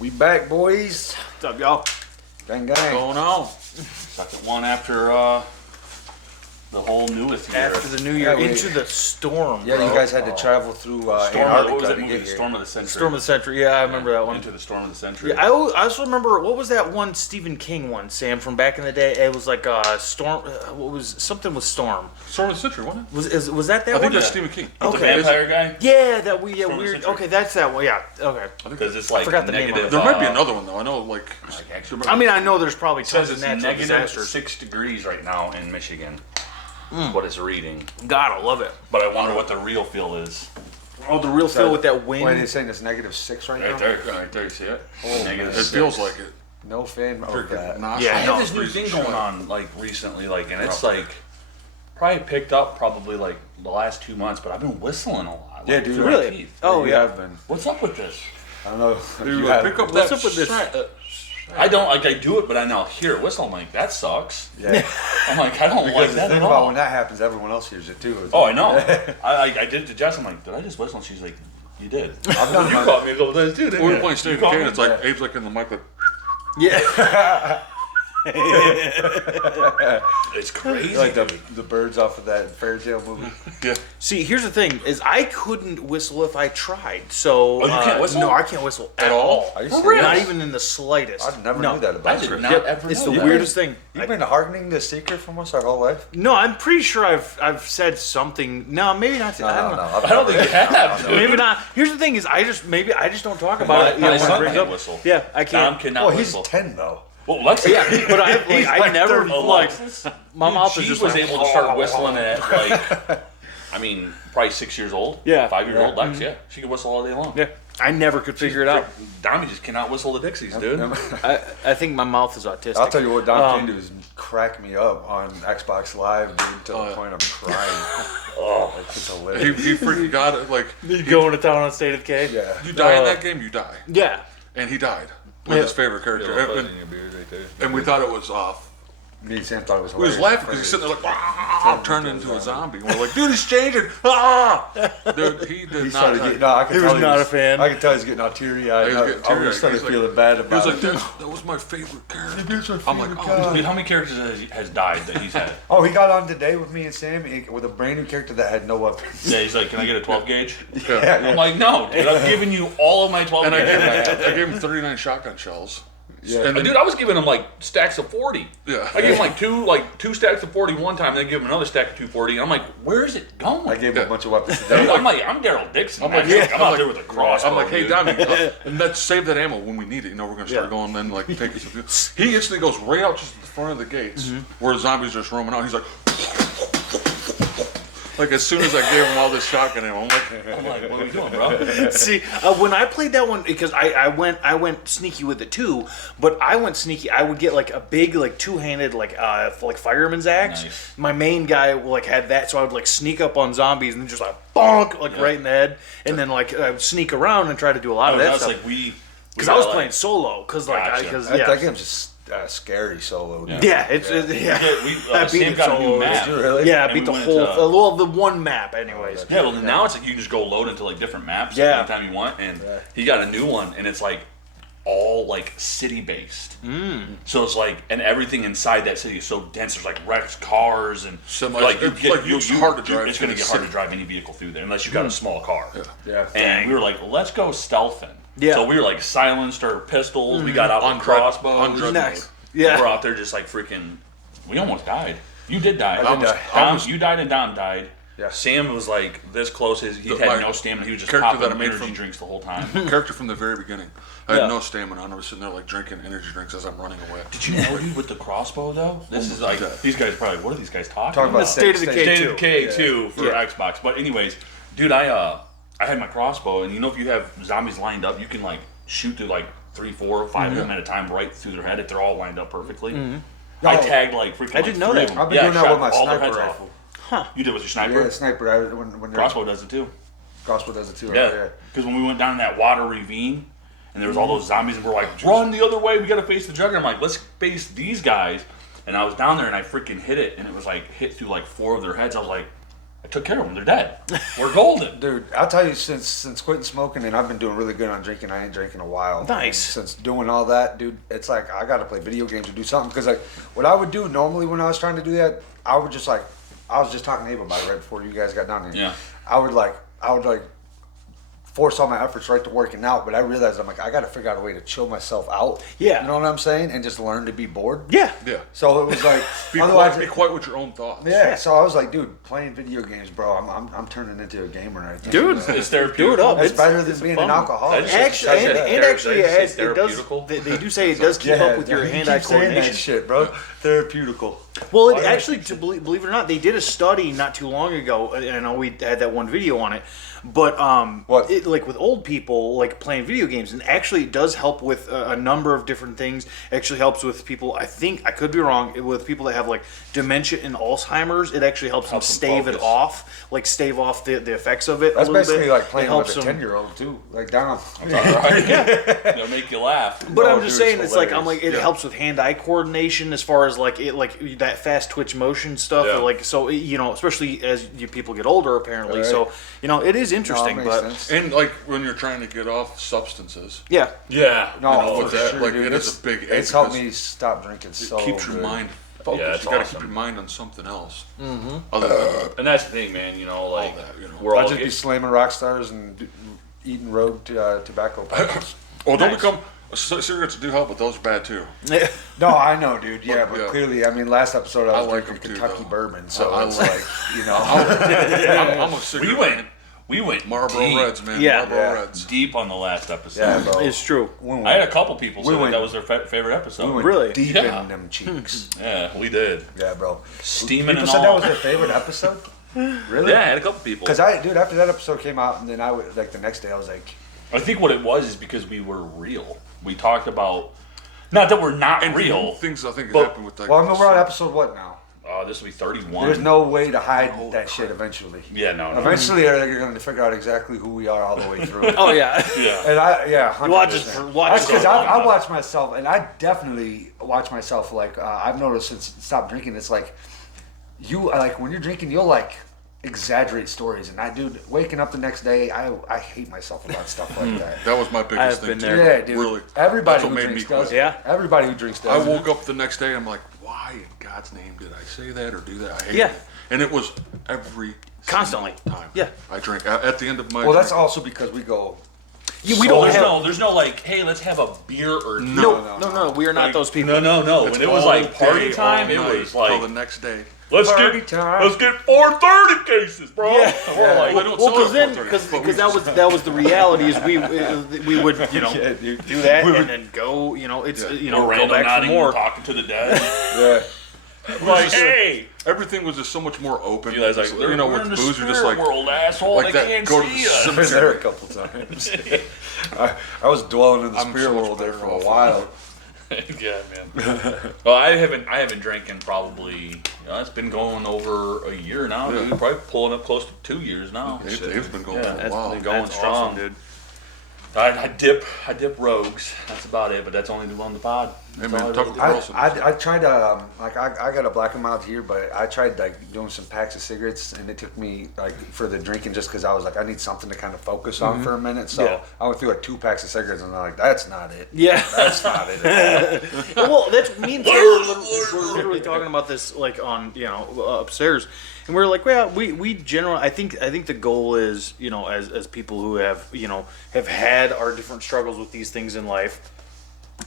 We back, boys. What's up, y'all? Gang, What's gang. going on? Second one after the whole newest year. After the new year, Yeah, we- into the storm. Yeah, bro. you guys had to travel through Storm of, what Antarctica was that to movie? get here. Storm of the Century. Storm of the Century. Yeah, I remember that one. Into the Storm of the Century. Yeah, I also remember what was that one Stephen King one, Sam, from back in the day? It was like Storm. What was something with Storm? Storm of the Century, wasn't it? Was that I one? think that's Stephen King. With Okay. the vampire guy. Yeah, that Storm of the weird. Century. Okay, that's that one. Yeah. Okay. Because it's like forgot the name of negative. it. There might be another one though. I know, like actually, I mean, I know there's probably it says tons of it's natural negative disasters. 6 degrees right now in Michigan. What it's reading. God, I love it. But I wonder what the real feel is. Oh, the real feel with that wind. Wait, they're saying it's -6 right now? Right there, you see it? Oh, Negative it 6. feels like it. No fan of that. Nostrils. Yeah, I no. have this new thing going on like recently, like, and it's like probably picked up probably like the last 2 months, but I've been whistling a lot. Yeah, like, dude. through my Really? teeth. Oh, you yeah. have been. What's up with this? I don't know. Dude, You have pick up What's that up with this? I don't like. I do it, but I now hear it whistle. I'm like, that sucks. Yeah. I'm like, I don't Because like the that thing at about all. when that happens, everyone else hears it too. Oh, I know. I did it to Jess. I'm like, did I just whistle? And she's like, you did. I've done You my, caught me a couple times too, didn't We you? were playing State of You caught Decay, me? and it's like Yeah. Abe's like in the mic, like, Yeah. It's crazy. like the birds off of that fairy tale movie. yeah. See, here's the thing: is I couldn't whistle if I tried. So Oh, you can't whistle? No, I can't whistle at At all? Are you For serious? real? Not even in the slightest. I never no. knew that I about did you. not Yep, ever it's know the that. weirdest thing. You've been hardening the secret from us our whole life? No, I'm pretty sure I've said something. No, maybe not. No, I don't no, know. no. I don't think you have, dude. Maybe not. Here's the thing: is I just don't talk about it. My when it son brings can't up. whistle. Yeah, I Tom can't. cannot Well, he's whistle. 10 though. Well, Lexi, Yeah, but I like never 30. like Alexis, my mouth she is just was like, able to start whistling at like, I mean, probably 6 years old. Yeah. 5 years old. Lex, yeah, she could whistle all day long. Yeah, I never could figure it out. Dami just cannot whistle the Dixies, dude. I think my mouth is autistic. I'll tell you what Don can do is crack me up on Xbox Live, dude, to Oh, the yeah. point I'm crying. Oh, it's hilarious. He freaking got it. Like, You going to town on State of Decay? Yeah. you die in that game, you die. Yeah. And he died with Yeah. his favorite character. And we thought it was off. Me and Sam thought it was We was hilarious. laughing because he's sitting there like, "Ah," turned into a zombie. And we're like, dude, he's changing. Ah! Dude, he did He not. started getting, no, I could He tell was not a fan. I could tell he's getting all teary-eyed. He was getting I teary-eyed. was started He's like- feeling bad He was about like, it. that was my favorite character. That's my I'm like, favorite oh, guy. I mean, how many characters has died that he's had? Oh, he got on today with me and Sam with a brand new character that had no weapons. Yeah, he's like, can I get a 12 gauge? yeah. I'm like, no, dude, I'm giving you all of my 12 And I gauge. gave him 39 shotgun shells. Yeah. And then, Dude, I was giving him like stacks of 40. Yeah. I gave him like two stacks of 40 one time, then give him another stack of 240. And I'm like, where is it going? I gave him Yeah. a bunch of weapons Dude, today. I'm like, I'm Daryl Dixon. I'm man. like, yeah, I'm out there with a crossbow. I'm like, hey, dude. Dommy, and let's save that ammo when we need it. You know, we're gonna start Yeah. going then like take it. He instantly goes right out just in front of the gates where the zombies are just roaming out. He's like, like as soon as I gave him all this shotgun ammo, I'm like, what are we doing, bro? See, when I played that one, because I went sneaky with it too, but I went sneaky. I would get like a big like two-handed like fireman's axe. Nice. My main guy like had that, so I would like sneak up on zombies and just like bonk like right in the head, and then like I would sneak around and try to do a lot of that That's stuff. like we. Because I was playing solo, because Gotcha. That game's just scary solo. Dude. yeah, it's I beat Sam it got a solo. new map. Did you really? Yeah, I And beat we the went whole, into- well, the one map, anyways. Yeah, well, now it's like you can just go load into like different maps Yeah. anytime you want, and he got a new one, and it's like all like city based. So it's like, and everything inside that city is so dense. There's like wrecked cars and Semis. like It's hard to drive It's through gonna the get hard to city. drive any vehicle through there unless you got a small car. Yeah. And we were like, let's go stealthing. Yeah. So we were like silenced our pistols. We got out On with dread- crossbows. on dread Nice. mode. Yeah. We're out there just like freaking. We almost died. You did die. I did die. Dom, you died and Dom died. Yeah. Sam was like this close. He My had no stamina. He was just character that popping I made energy from- drinks the whole time. character from the very beginning. I Yeah. had no stamina, and I was sitting there like drinking energy drinks as I'm running away. Did you know, dude, with the crossbow though? This is like these guys probably. What are these guys talking Talking about State of Decay State of Decay 2 for Yeah. Xbox. But anyways, dude, I had my crossbow, and you know if you have zombies lined up, you can like shoot through like 3, 4, 5 of them at a time right through their head if they're all lined up perfectly. I tagged like freaking. I didn't know 3 that. of them. I've been Yeah, doing that shot with my all their sniper heads off. rifle. You did with your sniper. Yeah, sniper. When Crossbow does it too. Crossbow does it too. Yeah, Right? because when we went down that water ravine, and there was all those zombies, and we're like, run the other way, we gotta face the Juggernaut. I'm like, let's face these guys. And I was down there, and I freaking hit it, and it was like hit through like 4 of their heads. I was like, I took care of them. They're dead. We're golden. Dude, I'll tell you, since quitting smoking, and I've been doing really good on drinking. I ain't drinking in a while. Nice. And since doing all that, dude, it's like I gotta play video games or do something. Because like what I would do normally when I was trying to do that, I was just talking to Abe about it right before you guys got down here. Yeah. I would force all my efforts right to working out, but I realized I'm like I got to figure out a way to chill myself out. Yeah. You know what I'm saying? And just learn to be bored. Yeah. Yeah. So it was like Be otherwise, quiet, be quiet with your own thoughts. yeah. So I was like, dude, playing video games, bro. I'm turning into a gamer right now. Dude, It's do therapeutic. it up. It's better than it's being fun. an alcoholic. That's Actually, and actually, Did you say it does. therapeutical? They do say it does keep up with your you hand-eye keep saying that coordination. shit, bro. Therapeutical. Well, it actually, to believe it or not, they did a study not too long ago, and I know we had that one video on it. But What? like with old people, like playing video games, and actually it does help with a number of different things. It actually helps with people. I think I could be wrong. With people that have like dementia and Alzheimer's, it actually helps them Helps them stave it focus. off, like stave off the effects of it. That's a little basically bit. like It playing helps with a them- 10-year-old too. Like down. It'll make you laugh. But No, I'm just dude, saying, it's it's like I'm hilarious. like it helps with hand-eye coordination as far as like that fast twitch motion stuff. Yeah. Like so, especially as people get older, apparently. Right. So it is interesting. No, it but makes sense. And like when you're trying to get off substances, yeah, Yeah. No, you know, for with that, sure, like, dude. it is a big aid It's helped because me stop drinking it so keeps your good. mind focused. Yeah, it's you gotta awesome. keep your mind on something else. Mm-hmm. Other than And that's the thing, man. Like that, you know. we're all I'll just be slamming rock stars and eating road tobacco pipes. well, don't Nice. become. Cigarettes do help, but those are bad too. No, I know, dude. Yeah, but Yeah. clearly, I mean, last episode I was I like drinking them too, Kentucky though. bourbon, so I it's like- like, you know. I'm a cigarette. we went Marlboro deep, Reds, man. Yeah. Marlboro Yeah. Reds. deep on the last episode. Yeah, bro. it's true. I had a couple people say We went- that was their favorite episode. We went Really? deep Yeah. in them cheeks. Yeah, we did. Yeah, bro. Steaming People and said all. that was their favorite episode. Really? Yeah, I had a couple people. Because dude, after that episode came out, and then I would like the next day, I was like, I think what it was is because we were real. We talked about, not that we're not And real. things I think But- happen with that. well, I mean, we're on episode what now? This will be 31. There's no way to hide that shit eventually. Yeah, no. Eventually, you're going to figure out exactly who we are all the way through. Oh yeah. Yeah. And yeah, 100%. watch That's because it. I watch myself, and I definitely watch myself. Like I've noticed since I stopped drinking, it's like when you're drinking, you'll like exaggerate stories. And dude, waking up the next day, I hate myself about stuff like that. That was my biggest I've thing been too. there. Yeah, dude. Really. Everybody That's who what made drinks me does. quit. Yeah. Everybody who drinks I does. woke up the next day. I'm like, why in God's name did I say that or do that? I hate Yeah. it. And it was every Constantly. single time. Yeah. I drink at the end of my. Well, that's drink, also because we go. We So don't there's have. there's no like, hey, let's have a beer or No, we are not Like, those people. No. it's When it was all like party day, time, all it night, was till like, the next day. let's Party get time. 430 cases, bro. Yeah. We're like, Well, they don't Well, sell because it then, for 30, because but we that was the reality is we would Yeah, dude. do that and then go it's go Orlando back for Nottingham more. talking to the dead. Yeah. Like, hey, Everything was just so much more open. you guys like, you know, we're with in the booze, you're just spirit like, world, asshole. like they that, can't go to the see us. I've been there a couple times. I was dwelling in the I'm spirit so much world there better for a off. while. Yeah, man. Well, I haven't drinking probably. It's been going over a year now. Yeah. Dude. Probably pulling up close to 2 years now. Dave's been going Yeah, for a that's while. been going That's strong, awesome, dude. I dip rogues. That's about it. But that's only on the pod. Hey, That's man, all I Tucker really do. Carlson. I tried I got a black and mild here, but I tried like doing some packs of cigarettes, and it took me like for the drinking just because I was like I need something to kind of focus on for a minute. So Yeah. I went through like 2 packs of cigarettes, and I'm like, that's not it. Yeah. That's not it at all. Well, that's me and Taylor we're literally talking about this like on upstairs, and we're like, well, we generally I think the goal is as people who have have had our different struggles with these things in life,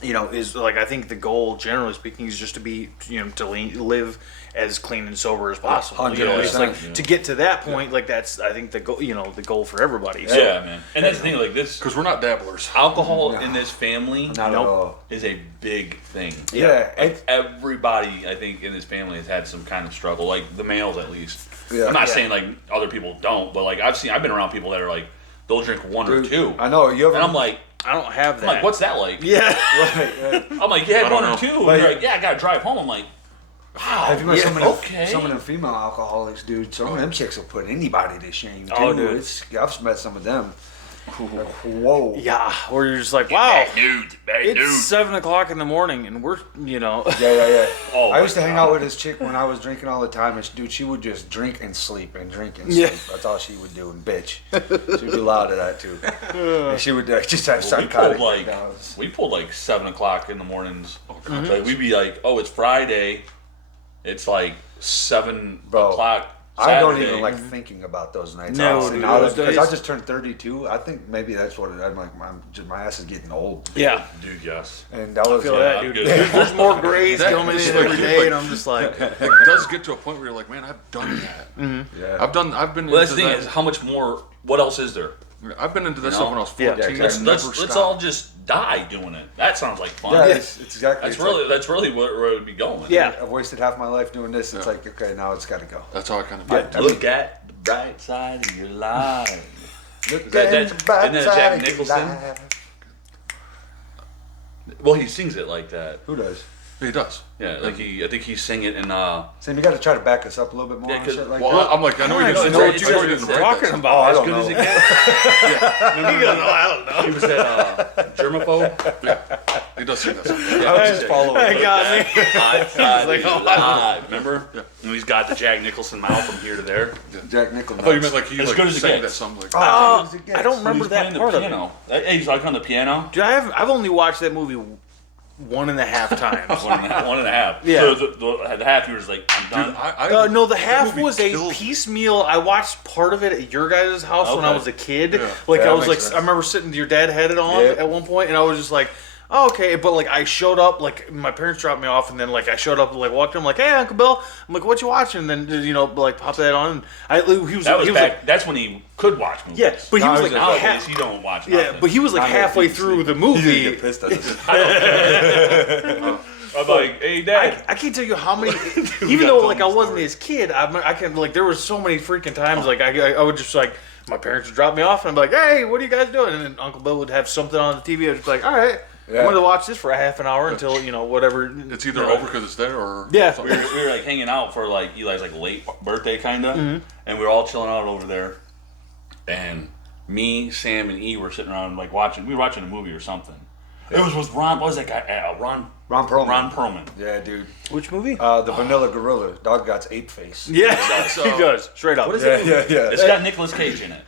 is like I think the goal generally speaking is just to be to live as clean and sober as possible. It's like 100%, to get to that point, like that's I think the goal the goal for everybody. So, Yeah, man. And that's the thing. Like this, Because we're not dabblers. alcohol in this family Not at Nope. all. is a big thing. Yeah, Like everybody, I think, in this family has had some kind of struggle. Like the males, at least. Yeah. I'm not Yeah. saying like other people don't, but like I've been around people that are like they'll drink one or Dude, two, I know you ever. and I'm like, I don't have that. what's that like? Yeah. right. I'm like, you had I one don't or two, know. and Like- you're like, yeah, I gotta drive home. I'm like, wow, Have you met yeah, some of okay. some of them female alcoholics, dude? Some of them chicks will put anybody to shame too. Oh, dude. I've met some of them. Like, whoa. Yeah, where you're just like, wow, Bad it's 7 o'clock in the morning, and we're, Yeah, yeah, yeah. Oh, I used to my hang God. out with this chick when I was drinking all the time, and dude, she would just drink and sleep and drink and Yeah. sleep. That's all she would do, and bitch. She'd do a lot of that too. And she would just have We psychotic pulled like breakdowns. 7 o'clock in the mornings. Mm-hmm. Like we'd be like, oh, it's Friday. It's like 7 Bro, o'clock. I don't Saturday. even like thinking about those nights. No, honestly. dude, Now those because days- I just turned 32. I think maybe that's what it. I'm like, my ass is getting old, yeah. Dude, yes. and that was Feel Yeah, that, I'm dude. good. There's more grays That coming is in like- every day, and I'm just like, It does get to a point where you're like, man, I've done that. yeah. I've been Well, that's into the thing that. is, how much more? What else is there? I've been into this You stuff know? when I was Yeah. 14. Yeah, Let's exactly. never Let's stop. all just die doing it. That sounds like fun. Yeah, it's exactly. That's it's really like, that's really where it would be going. Yeah. I've wasted half my life doing this. It's Yeah. like, okay, now it's got to go. That's how I kind of I- did. I Look at the bright side of your life. Look that- at the bright isn't that side Jack of your Nicholson? life. Well, he sings it like that. Who does? He does. Yeah, like I think he's singing it in Sam, you got to try to back us up a little bit more Yeah, on 'cause- shit like Well, that. I'm like, I know I he don't didn't know write what it. you I know guys he are didn't write talking that. about. Oh, I As don't good as know. it gets. Remember He goes, oh, I don't know. he was at Germaphobe. He does sing that song. I was just following. That got me. Hot side like, of your oh, life. Remember? And he's got the Jack Nicholson mouth from here to there. Jack Nicholson. I thought you meant like he As like good as it sang that gets. song like. Oh, Uh, as it gets. I don't remember He's that playing the part of it. piano. Hey, he's like on the piano. Dude, I've only watched that movie 1.5 times. One and a half. Yeah. So the half you was like, I'm done. Dude, I No, the that half movie was a killed me. piecemeal. I watched part of it at your guys' house when I Okay. was a kid. Yeah. Like Yeah, I that was makes like, sense. I remember sitting. Your dad had it on Yep. at one point, and I was just like, oh, okay. But like, I showed up. Like my parents dropped me off, and then like I showed up, like walked in. I'm like, hey, Uncle Bill. I'm like, what you watching? And then like pop that on. And he was that was he was back. like, that's when he could watch movies. yeah, but he No, was he like was Nowadays half. he don't watch. Yeah, nothing. but he was like Not halfway that through the He's gonna movie. get pissed at us. I'm like, hey, Dad. I can't tell you how many, even though like I wasn't his kid, I can like there was so many freaking times like I would just like my parents would drop me off and I'd be like, hey, what are you guys doing? And then Uncle Bill would have something on the TV. I'd just be like, all right, Yeah. I'm going to watch this for a half an hour until whatever. It's either over because it's there or Yeah. we were like hanging out for like Eli's like late birthday kind of, Mm-hmm. and we were all chilling out over there, and me, Sam, and E were sitting around like watching. We were watching a movie or something. It was with Ron. What was that guy? Ron Perlman. Ron Perlman. Yeah, dude. Which movie? The Vanilla Gorilla. Dog got ape face. Yeah, he does straight up. What is Yeah, it? yeah, yeah. It's got Nicolas Cage in it.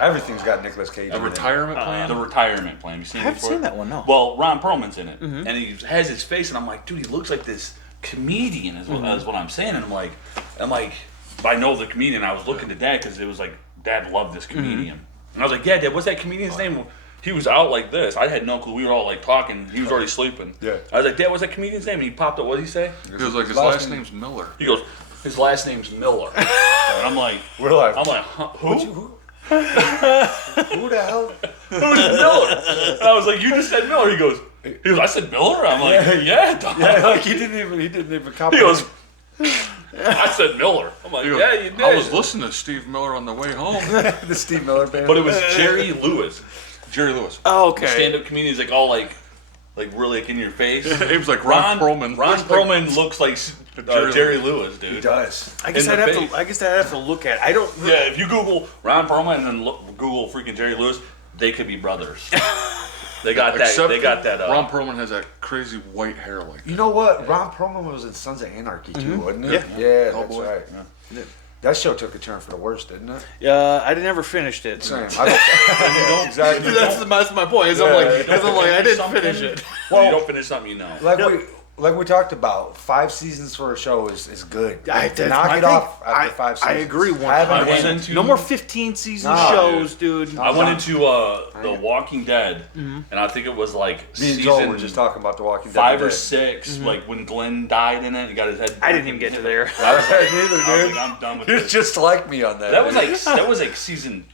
Everything's got Nicolas Cage. a in it. retirement plan. The retirement plan. You seen I it haven't before? seen that one. No. Well, Ron Perlman's in it, and he has his face, and I'm like, dude, he looks like this comedian. Is what I'm saying, and I'm like, but I know the comedian. I was looking to Dad because it was like Dad loved this comedian, and I was like, yeah, Dad, what's that comedian's name? He was out like this. I had no clue. We were all like talking. He was already sleeping. Yeah. I was like, Dad, what's that comedian's name? And he popped up. What did he say? He was like, his last name's Miller. He goes, his last name's Miller. And I'm like, We're like, huh, who? who the hell? Who's Miller? And I was like, you just said Miller. He goes, I said Miller? I'm like, yeah, dog. Yeah, like he didn't even He comprehend. goes, I said Miller. I'm like, He goes, yeah, you did. I was listening to Steve Miller on the way home. the Steve Miller band. But it was Jerry Lewis. Jerry Lewis. Oh, okay. Stand-up comedians like all like really like in your face. He was like Ron Perlman. Ron Perlman looks like Jerry Jerry Lewis, he dude. does. I guess in I'd the have face. to. I guess I'd have to look at. I don't. Yeah, if you Google Ron Perlman and then Google freaking Jerry Lewis, they could be brothers. They got that. Except They got that. Ron Perlman has that crazy white hair like You know what? Ron Perlman was in Sons of Anarchy too, wasn't it? Yeah. Yeah, that's Hellboy. right. That show took a turn for the worse, didn't it? I never finished it. Same. I don't, exactly. That's my point. Is I'm like I didn't finish it. Well, you don't finish something, you know. Like we talked about, 5 seasons for a show is good. That's Knock my it thing. off after 5 I seasons. agree Have 100%. an No more 15 season Nah, shows, dude. I went into The Walking Dead, and I think it was like Me and Joel were season just talking about The Walking Dead. 5 or today. 6, like when Glenn died in it. He got his head. I didn't even get to there. I was like, neither, I was dude. like, I'm done with You're this. just like me on that. That was like season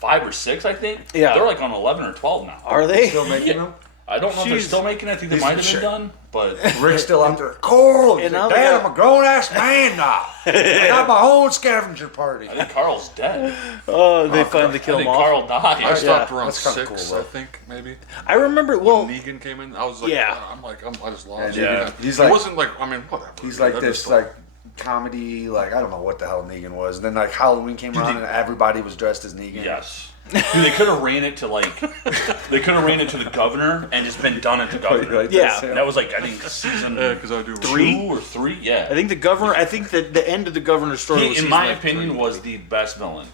5 or 6, I think. Yeah. They're like on 11 or 12 now. Are they? still making them. I don't know if they're Jeez. still making it. I think they He's might have sure. been done, but Rick's still out there. Coral. He's And like, now they Dad, got- I'm a grown ass man now. I got my own scavenger party. I think Carl's dead. Oh, they finally I killed think him off. Carl died. I stopped Yeah, around that's kinda 6, cool, I though. think, maybe. I remember. Well, Negan came in. I was like, Yeah. I just lost. Yeah. it. He's It like- wasn't like, I mean, whatever. He's like I this, just like comedy, like I don't know what the hell Negan was. And then like Halloween came around and everybody was dressed as Negan. Yes. Dude, they could have ran it to the governor and just been done at the governor. Yeah. That was like I think season because I do 2 or 3. Yeah. I think the governor. I think that the end of the governor's story, He, was in season my like opinion, 3. was the best villain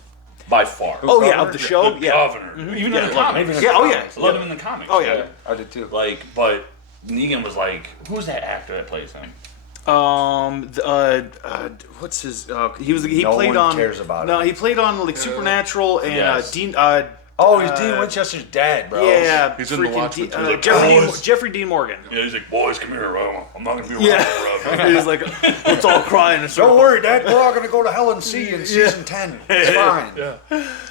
by far. Oh yeah, of the show. The Yeah. governor, even in the comics. Yeah. Oh yeah. I love him in the comics. Oh yeah. I did too. Like, but Negan was like, who's that actor that plays him? What's his? He No played one on. cares about no, him. he played on like Supernatural and Yes. Dean. Oh, he's Dean Winchester's dad, bro. Yeah, He's in The freaking Watchmen, too. Jeffrey Dean Morgan. Yeah, he's like, boys, come here. I'm not gonna be around Yeah, forever. he's like, let's all cry in a circle. Don't worry, Dad. We're all gonna go to Hell and Sea in season 10. It's fine.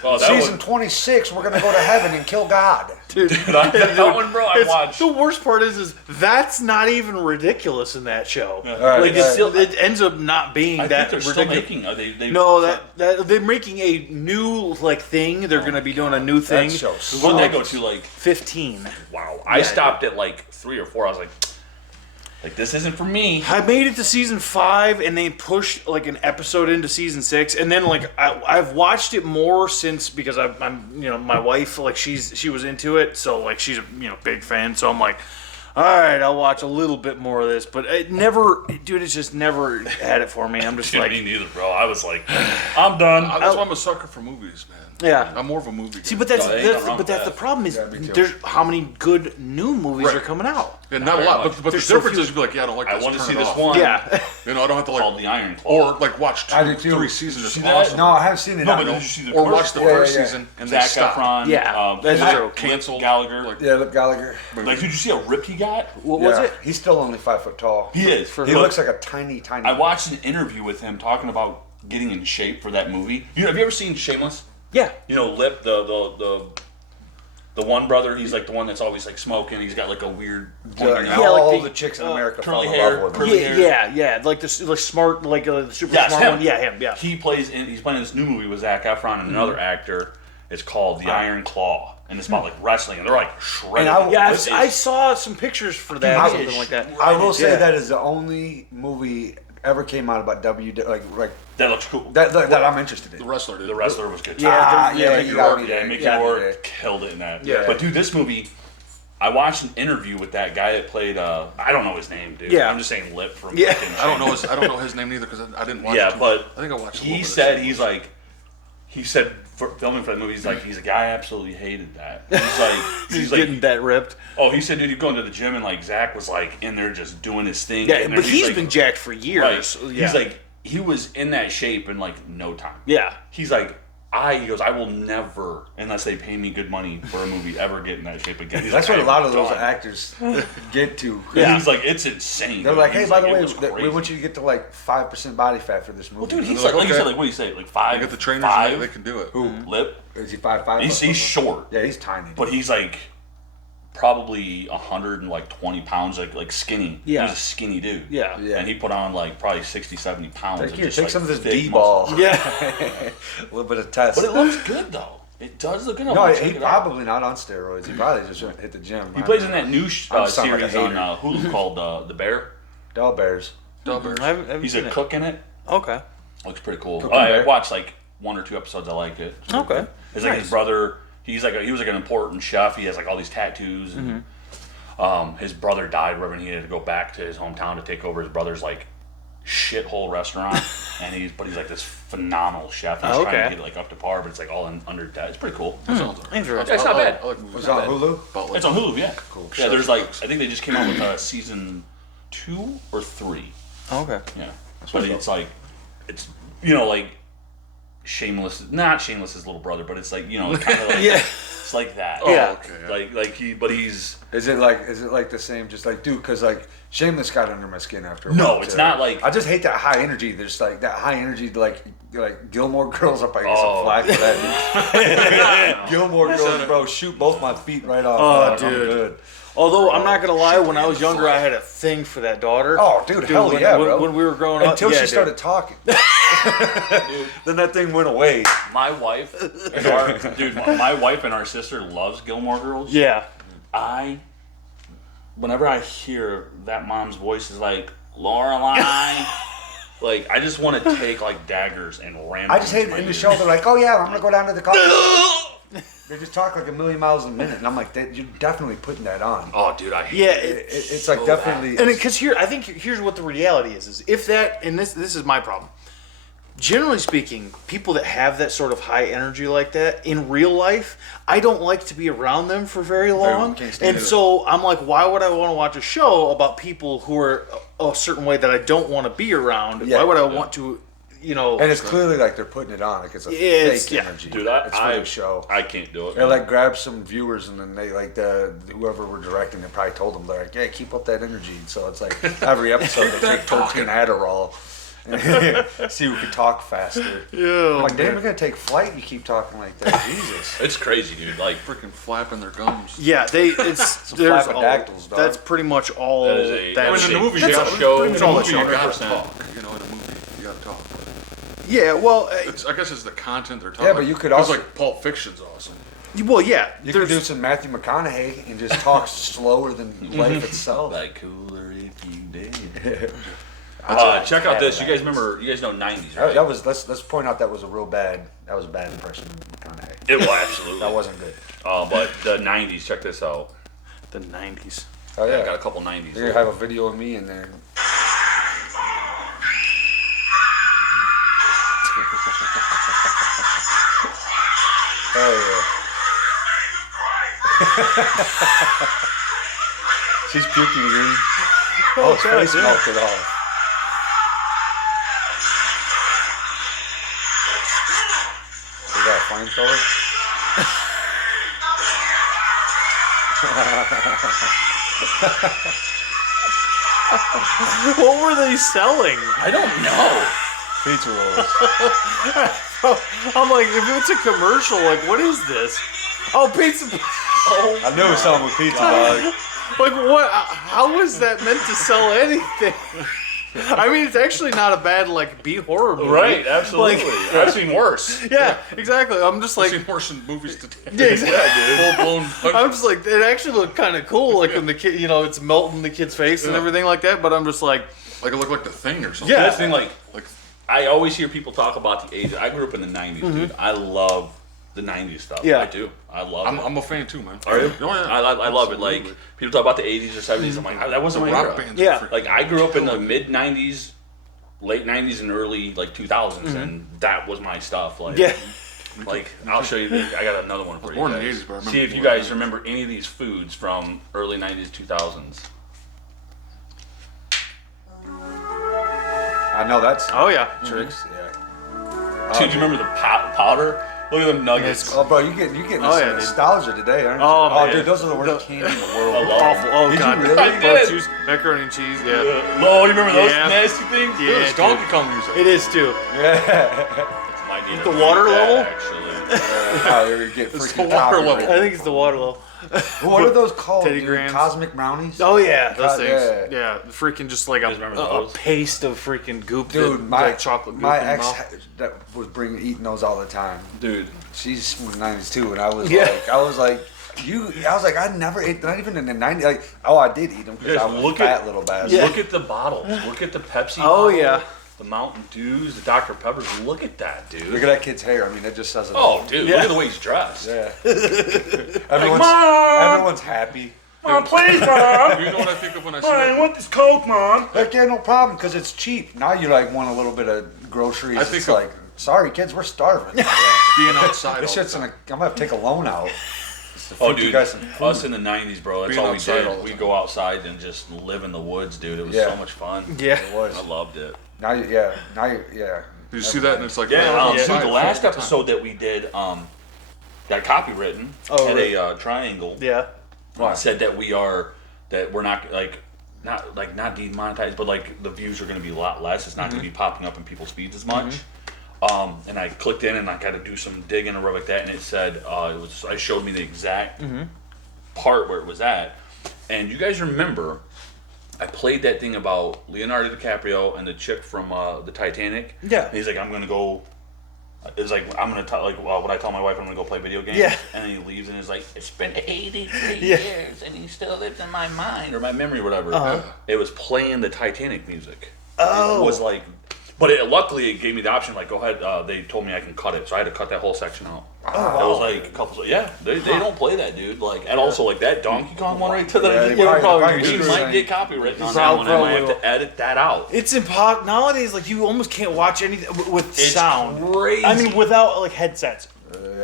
Oh, that Season one, 26, we're gonna go to heaven and kill God. Dude, that one, bro. I watched. The worst part is that's not even ridiculous in that show. Right, Like right. it ends up not being I that think they're still ridiculous. making. They No, that they're making a new like thing. They're gonna be doing a new thing. That show What did sucks. they go to? Like, 15. wow. I Yeah, stopped at like 3 or 4. I was like, this isn't for me. I made it to season 5, and they pushed like an episode into season 6, and then like I've watched it more since because I'm my wife like she was into it, so like she's a big fan, so I'm like, all right, I'll watch a little bit more of this, but it never, dude, it's just never had it for me. I'm just like, Me neither, bro. I was like, I'm done. That's why I'm a sucker for movies, man. Yeah. I'm more of a movie guy. see, but that's No, they ain't nothing wrong but that's with the problem is Yeah, me too. there's how many good new movies are coming out. Yeah, not a lot, but the There's so difference few- is you'd be like, yeah, I don't like I this. want to turn see it this off. one. Yeah, You know, I don't have to Called like, The Iron Claw. or like watch I did too. 3 seasons. It's See that? awesome. No, I haven't seen it. No, I but know. did you see the Or first watch the Yeah, first yeah, yeah. season and Zac then stop. Efron. Yeah, that's Lip true. Canceled. Gallagher. Like, Yeah, Lip Gallagher. Like, did you see how ripped he got? what was Yeah. it? He's still only 5 foot tall. He is. For- He But looks like a tiny. I watched an interview with him talking about getting in shape for that movie. Have you ever seen Shameless? Yeah, You know, Lip, the one brother. He's like the one that's always like smoking. He's got like a weird pointy nose. Yeah, like all the- the chicks in America fall curly in hair, love with him. curly yeah, hair. yeah, like the smart, like the super Yes, smart him. one. Yeah, him. Yeah. He's playing in this new movie with Zac Efron and another actor. It's called The Iron Claw, and it's about like wrestling, and they're like shredded. And Yeah, This I is- saw some pictures for that, or I- something like that. I will say Yeah. that is the only movie ever came out about like that looks cool. that I'm interested in. The wrestler did. The wrestler was good. Yeah, Yeah, Mickey you got Rourke, me Yeah, there. Mickey You got me Rourke there. killed it in that. Yeah. But dude, this movie, I watched an interview with that guy that played. I don't know his name, dude. Yeah. I'm just saying Lip from. Yeah. fucking I don't know his name either because I didn't watch it. Yeah, too but much. I think I watched. a little he bit of said Shameless. he said for filming for that movie, he's like I absolutely hated that. He's like He's like getting that ripped. oh he said dude he'd go into the gym and like Zach was like in there just doing his thing. Yeah, and but he's like, been jacked for years. right. So, yeah. He's like he was in that shape in like no time. yeah. He's like he goes, I will never, unless they pay me good money for a movie, ever get in that shape again. He's That's like, what a "I lot am of those done." actors get to. Yeah. He's like, it's insane. They're dude. like, hey, He's by the it way, was we crazy. want you to get to like 5% body fat for this movie. Well, dude, he's They're like, like, you said, okay. like, what do you say, like 5? They get the trainers. five, And they can do it. Who? Lip. Is he 5'5"? He's short, Yeah, he's tiny. but he's like probably 120 pounds, like skinny. Yeah. He's a skinny dude. Yeah. Yeah. And he put on like probably 60, 70 pounds. Take of here, just, take like, some of this thick D-ball. muscle. Yeah. A little bit of test. But it looks good though. It does look good. I'm no, gonna he check it out. probably not on steroids. He probably just hit the gym. He plays in that new I'm sounding like a series on hater. Hulu called The Bear. Dell Bears. Double. I haven't He's seen a it. cook in it. Okay. Looks pretty cool. Cook I and Bear. watched like 1 or 2 episodes. I liked it. Okay. It's like Nice. his brother. He was like an important chef. He has like all these tattoos. And, his brother died, wherever, and he had to go back to his hometown to take over his brother's like shithole restaurant. And he's like this phenomenal chef. He's Oh, trying okay. to get it like up to par, but it's like all under debt. It's pretty cool. Interesting. It's not bad. I like movies. Was it on Hulu? About, like, It's on Hulu, yeah. Cool. Yeah, there's like I think they just came out with season 2 or 3. Okay. Yeah, but it's like it's like Shameless, not Shameless's little brother, but it's like kind of like Yeah. it's like that. Oh, Yeah. okay. Yeah. Like he's Is it like the same? Just like, dude, because like Shameless got under my skin after. A No, while, it's too. not like- I just hate that high energy. There's like that high energy, like Gilmore Girls. Up, I get Oh. some flack for that. Gilmore Girls, bro, shoot both my feet right off. Oh, I'm dude. good. Although I'm not gonna lie, when I was younger, I had a thing for that daughter. Oh, dude, hell when, yeah, when, bro. when we were growing up, Until yeah, she dude. started talking. Then that thing went away. my wife. My wife and our sister loves Gilmore Girls. Yeah. Whenever I hear that mom's voice is like Lorelai, like I just want to take like daggers and ram. I just hate it in the show. They're like, oh yeah, I'm gonna go down to the college. they just talk like a million miles a minute, and I'm like, you're definitely putting that on. Oh, dude, I hate Yeah, it. It's like definitely. And because I think here's what the reality is if that, and this is my problem. Generally speaking, people that have that sort of high energy like that in real life, I don't like to be around them for very long. can't stand And it. so I'm like, why would I want to watch a show about people who are a certain way that I don't want to be around? Yeah, why would I yeah. want to, you know? And it's clearly like they're putting it on, like it's a It's- fake yeah. energy. Dude, it's for the show. I can't do it. They like grab some viewers and then they like whoever were directing it probably told them they're like, yeah, keep up that energy. So it's like every episode they take 13 Adderall. See who can talk faster. Yeah, I'm like, damn, we're gonna take flight. You keep talking like that, Jesus. It's crazy, dude. Like, Freaking flapping their gums. yeah, it's there's all, flappadactyls, dog. that's pretty much all. That is a- that that is is In a the movie, that's you a gotta show. in It's the all a movie, show, you gotta 100%. talk. You know, in a movie, you gotta talk. Yeah, well, I guess it's the content they're talking. Yeah, but you could 'cause, also- like Pulp Fiction's awesome. well, yeah. You could there's- do some Matthew McConaughey and just talk slower than life itself. like cooler if you did. That's Check out this. You bad. guys remember? You guys know '90s, right? That was let's point out that was a bad impression of McConaughey. It was absolutely. That wasn't good. But the '90s. Check this out. the 90s. Oh Yeah, I yeah, got a couple '90s. you have a video of me in there. Oh yeah. She's puking green. Oh, his face melted off. Is that a flamethrower? What were they selling? I don't know. Pizza rolls. I'm like, if it's a commercial, like, what is this? Oh, pizza. I knew it was something with pizza, dog. Like, what? How is that meant to sell anything? I mean, it's actually not a bad, like, B horror movie. Right, absolutely. Like, I've seen worse. yeah, exactly. I'm just I've like, seen worse in movies today. yeah, exactly. Full blown. I'm just like, it actually looked kind of cool, like when the kid, you know, it's melting the kid's face and Yeah. everything like that. But I'm just like, Like it looked like the Thing or something. Yeah. That's the thing. Like, Like I always hear people talk about the '80s. I grew up in the '90s, dude. I love the '90s stuff. Yeah. I do. I love it. I'm a fan too, man. Are you? Oh yeah. I love it. Like people talk about the '80s or '70s. I'm like, that wasn't my rock era. bands. Yeah. are freaking Like I grew up in the killing mid '90s, late '90s, and early like 2000s, and that was my stuff. Like, yeah. like I'll show you. I got another one for you born in guys. the 80s, but I remember See if you more than guys that. remember any of these foods from early '90s, 2000s. I know that's Oh yeah. tricks. Yeah. Dude, you remember the powder? Look at them nuggets. Oh, bro, you getting Oh, some yeah, dude. nostalgia today, aren't you? Oh, man. dude, those are the worst candy in the world. Awful. Oh Did you god. really? I Both did. juice, macaroni and cheese. Yeah. Oh, you remember those Yeah. nasty things? Yeah. It was Donkey Kong music. It is too. Yeah. Might need The to water read that, level? Actually. Oh, you're get It's freaking the water copyright. level. I think it's the water level. What are those called? Teddy Dude? Grahams. Cosmic brownies. Oh yeah, those God, things. yeah. Yeah, freaking just like a guys remember a those? paste of freaking goop. Dude, that, my like chocolate goop my in your ex mouth. that was eating those all the time. Dude, She's from the '90s too, and I was Yeah. like, I never ate, not even in the '90s. Like, oh, I did eat them because Yes, I was look fat at- little bastard. Yeah. look at the bottles. Look at the Pepsi. Oh, bottle, yeah. The Mountain Dews, the Dr. Peppers. Look at that, dude. Look at that kid's hair. I mean, it just says it. Oh, all. dude, Yeah. look at the way he's dressed. Yeah. Mom! everyone's happy. Mom, please, Mom. You know what I think of when I see I that? want this Coke, Mom. Like, yeah, no problem, because it's cheap. Now you like want a little bit of groceries. I think It's of- like, sorry, kids, we're starving. Being outside. This all shit's the I'm time. gonna have to take a loan out. Just to Oh, feed you dude, guys some food. us in the '90s, bro. That's Being all we outside all did. the We time. go outside and just live in the woods, dude. It was Yeah. so much fun. Yeah. It was. I loved it. Now you, yeah. You see that and it's like Yeah, outside dude, the all last time. episode that we did, got copywritten. Oh, had really? a triangle. Yeah. Said that we're not demonetized, but like the views are going to be a lot less. It's not going to be popping up in people's feeds as much. And I clicked in and I got to do some digging or whatever like that, and it said it showed me the exact part where it was at. And you guys remember, I played that thing about Leonardo DiCaprio and the chick from the Titanic. Yeah. And he's like, I'm gonna go. It's like I'm gonna tell when I tell my wife I'm gonna go play video games. Yeah. And then he leaves and is like, it's been 83 Yeah. years and he still lives in my mind or my memory or whatever. Uh-huh. It was playing the Titanic music. Oh. It was like, but luckily it gave me the option like, go ahead. They told me I can cut it, so I had to cut that whole section out. It was like a couple. Yeah, they don't play that, dude. Like, and also like that Donkey Kong one right to the. Yeah, they Yeah, probably probably We do. might get copyrighted on that Probably one. I might have will. to edit that out. It's impossible nowadays. Like you almost can't watch anything with It's sound. crazy. I mean, without like headsets.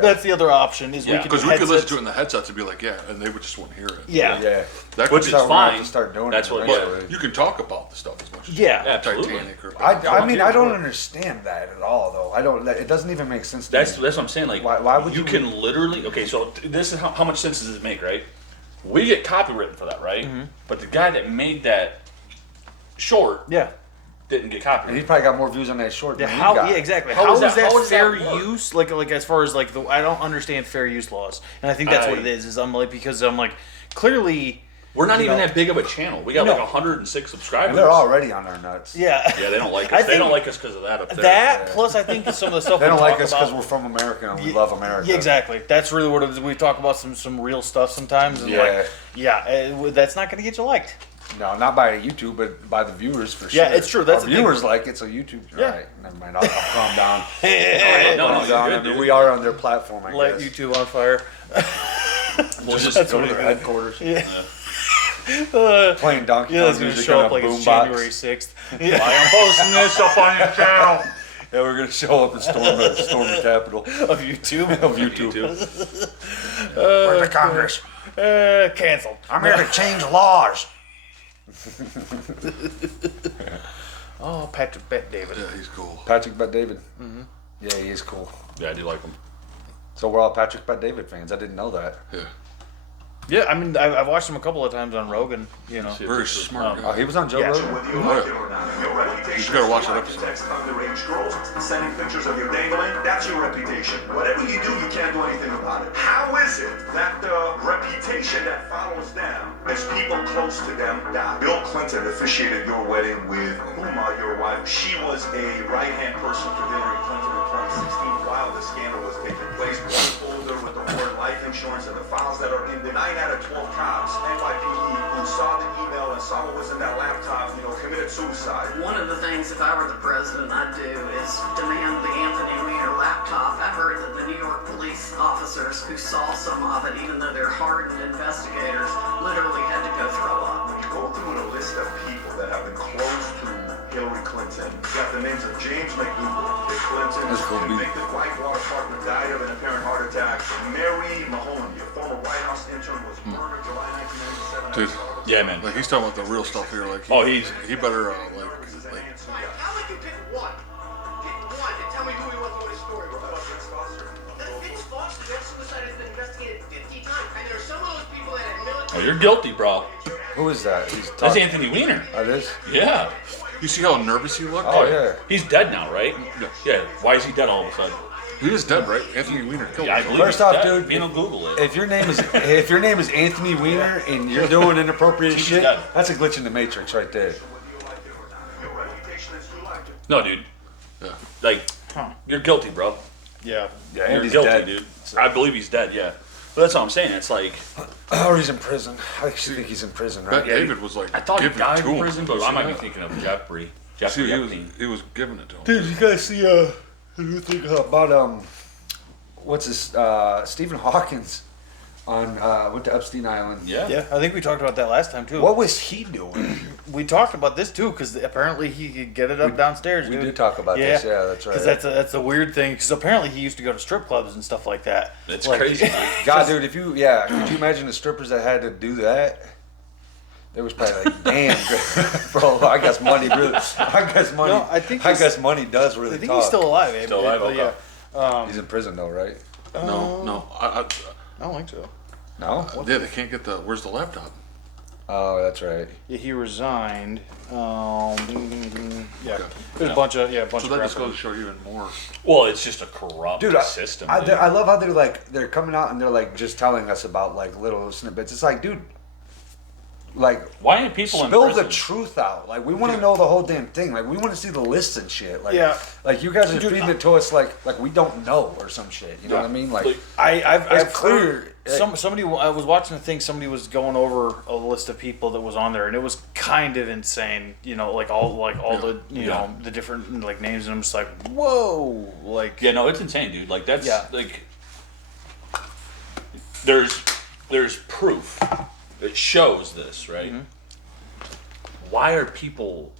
That's the other option. Is Yeah. we could Because do we could listen headsets. to it in the headsets and be like, yeah, and they would just wouldn't hear it. Yeah. Yeah. That Which could is be So we're gonna have fine. to start doing That's it what- eventually. But you can talk about the stuff as much as Yeah. you want. Absolutely. Titanic or I mean, I don't Fuck understand that at all, though. I don't. It doesn't even make sense. To That's me. what I'm saying. Like, Why would you- can literally? Okay, so this is how much sense does this make, right? We get copywritten for that, right? But the guy that made that short Yeah. didn't get And copyrighted. he probably got more views on that short Yeah, than how? you got. Yeah, exactly. How How is is that- that how does that fair work? use? Like as far as like the I don't understand fair use laws, and I think that's what I- it is. Is I'm like because I'm like clearly. We're not You even know- that big of a channel. We got No. like 106 subscribers. And they're already on our nuts. Yeah. Yeah, they don't like I us. They think don't like us because of that up there. That Yeah. plus I think some of the stuff They we don't like talk us because about- we're from America and we love America. Yeah, exactly. That's really what it is. We talk about some real stuff sometimes, and Yeah. that's not going to get you liked. No, not by YouTube, but by the viewers for sure. Yeah, it's true. That's our the thing. viewers like it, so YouTube. Yeah. Right. Never mind. I'll calm down. No, Calm you're down. good, I mean, dude. we are on their platform. I Light guess. YouTube on fire. We'll just That's Go what to it their is. headquarters. Yeah. Playing Donkey Yeah, Kong it's gonna music show on up a like it's boombox. January 6th. Yeah. I'm posting this up on your channel. Yeah, we're gonna show up and storm the Capitol Of YouTube. of YouTube. Uh, Where's the Congress? Canceled. I'm here to change laws. Oh, Patrick Bet David. Yeah, he's cool. Patrick Bet David. Yeah, he is cool. Yeah, I do like them. So we're all Patrick Bet David fans. I didn't know that. Yeah. Yeah, I mean, I've watched him a couple of times on Rogan. You know. Very smart Oh, guy. he was on Joe Yeah. Rogan. Whether you like it or not, your reputation You gotta watch that is episode. text underage girls, sending pictures of you dangling, that's your reputation. Whatever you do, you can't do anything about it. How is it that the reputation that follows them as people close to them die? Bill Clinton officiated your wedding with Huma, your wife. She was a right-hand person for Hillary Clinton in 2016 while the scandal was taking place. One folder with the word life insurance and the files that are in the 9 out of 12 cops, NYPD, who saw the email and saw what was in that laptop, committed suicide. One of the things, if I were the president, I'd do is demand the Anthony Weiner laptop. I heard that the New York police officers who saw some of it, even though they're hardened investigators, literally had to go throw up. When you go through a list of people that have been close to Hillary Clinton, you got the names of James McDougal, Bill Clinton's That's cool, dude. convicted Whitewater partner, died of an apparent heart attack. Mary Mahoney, a former White House intern, was murdered July 1997. Dude. Yeah, man. Like he's talking about the real stuff here. Like Oh, he's- he better Like, How would you pick one? Pick one and tell me who he was and what his story was. Vince Foster, that suicide has been investigated 50 times. And there are some of those people that had Oh, military... you're guilty, bro. Who is that? He's That's talking. Anthony Weiner. That is. Yeah. you see how nervous he looked? Oh yeah. He's dead now, right? Yeah. Yeah. Why is he dead all of a sudden? He is dead, right? Anthony Weiner killed Yeah, I him. believe First he's off, dead. dude, You know, Google it. If your name is Anthony Weiner and you're doing inappropriate He's shit, dead. that's a glitch in the matrix right there. your reputation is too liked. No, dude. Yeah. Like, you're guilty, bro. Yeah. Yeah, You're Andy's guilty, dead. dude. I believe he's dead. Yeah. But that's what I'm saying. It's like Or he's in prison. I actually think he's in prison, Bet right? David was like I thought he giving it died to in him. prison, but You I see might be that? thinking of Jeffrey. See, Jeffrey he was Epstein. he was giving it to him. Dude, you guys see you think about what's this Stephen Hawkins on went to Epstein Island. Yeah. Yeah, I think we talked about that last time too. What was he doing? We talked about this too because apparently he could get it up downstairs. We dude. did talk about this. Yeah, that's right. Because that's a weird thing. Because apparently he used to go to strip clubs and stuff like that. It's Like- crazy. Dude. God, dude, could you imagine the strippers that had to do that? There was probably like, damn, bro. I guess money really. I guess money. No, I think I he's- guess money does really I think talk. he's still alive. Still alive, but okay. Yeah. He's in prison though, right? No. I don't think so. No. Yeah, they can't get the. Where's the laptop? Oh, that's right. Yeah, he resigned. Yeah, Okay. there's a bunch of bunch So of that just crap. goes to show you even more. Well, it's just a corrupt Dude, system. I dude. love how they're coming out and they're like just telling us about like little snippets. It's like, dude, like Why aren't people in spill prison? the truth out. Like we want to know the whole damn thing. Like we want to see the lists and shit. Like Yeah. like you guys are Dude, feeding it to us like we don't know or some shit. You know what I mean? Like I've It's clear. heard somebody. I was watching a thing. Somebody was going over a list of people that was on there, and it was kind of insane. You know, like all the know the different like names, and I'm just like, whoa, like Yeah, no, it's insane, dude. Like that's Yeah. like there's proof that shows this, right? Why are people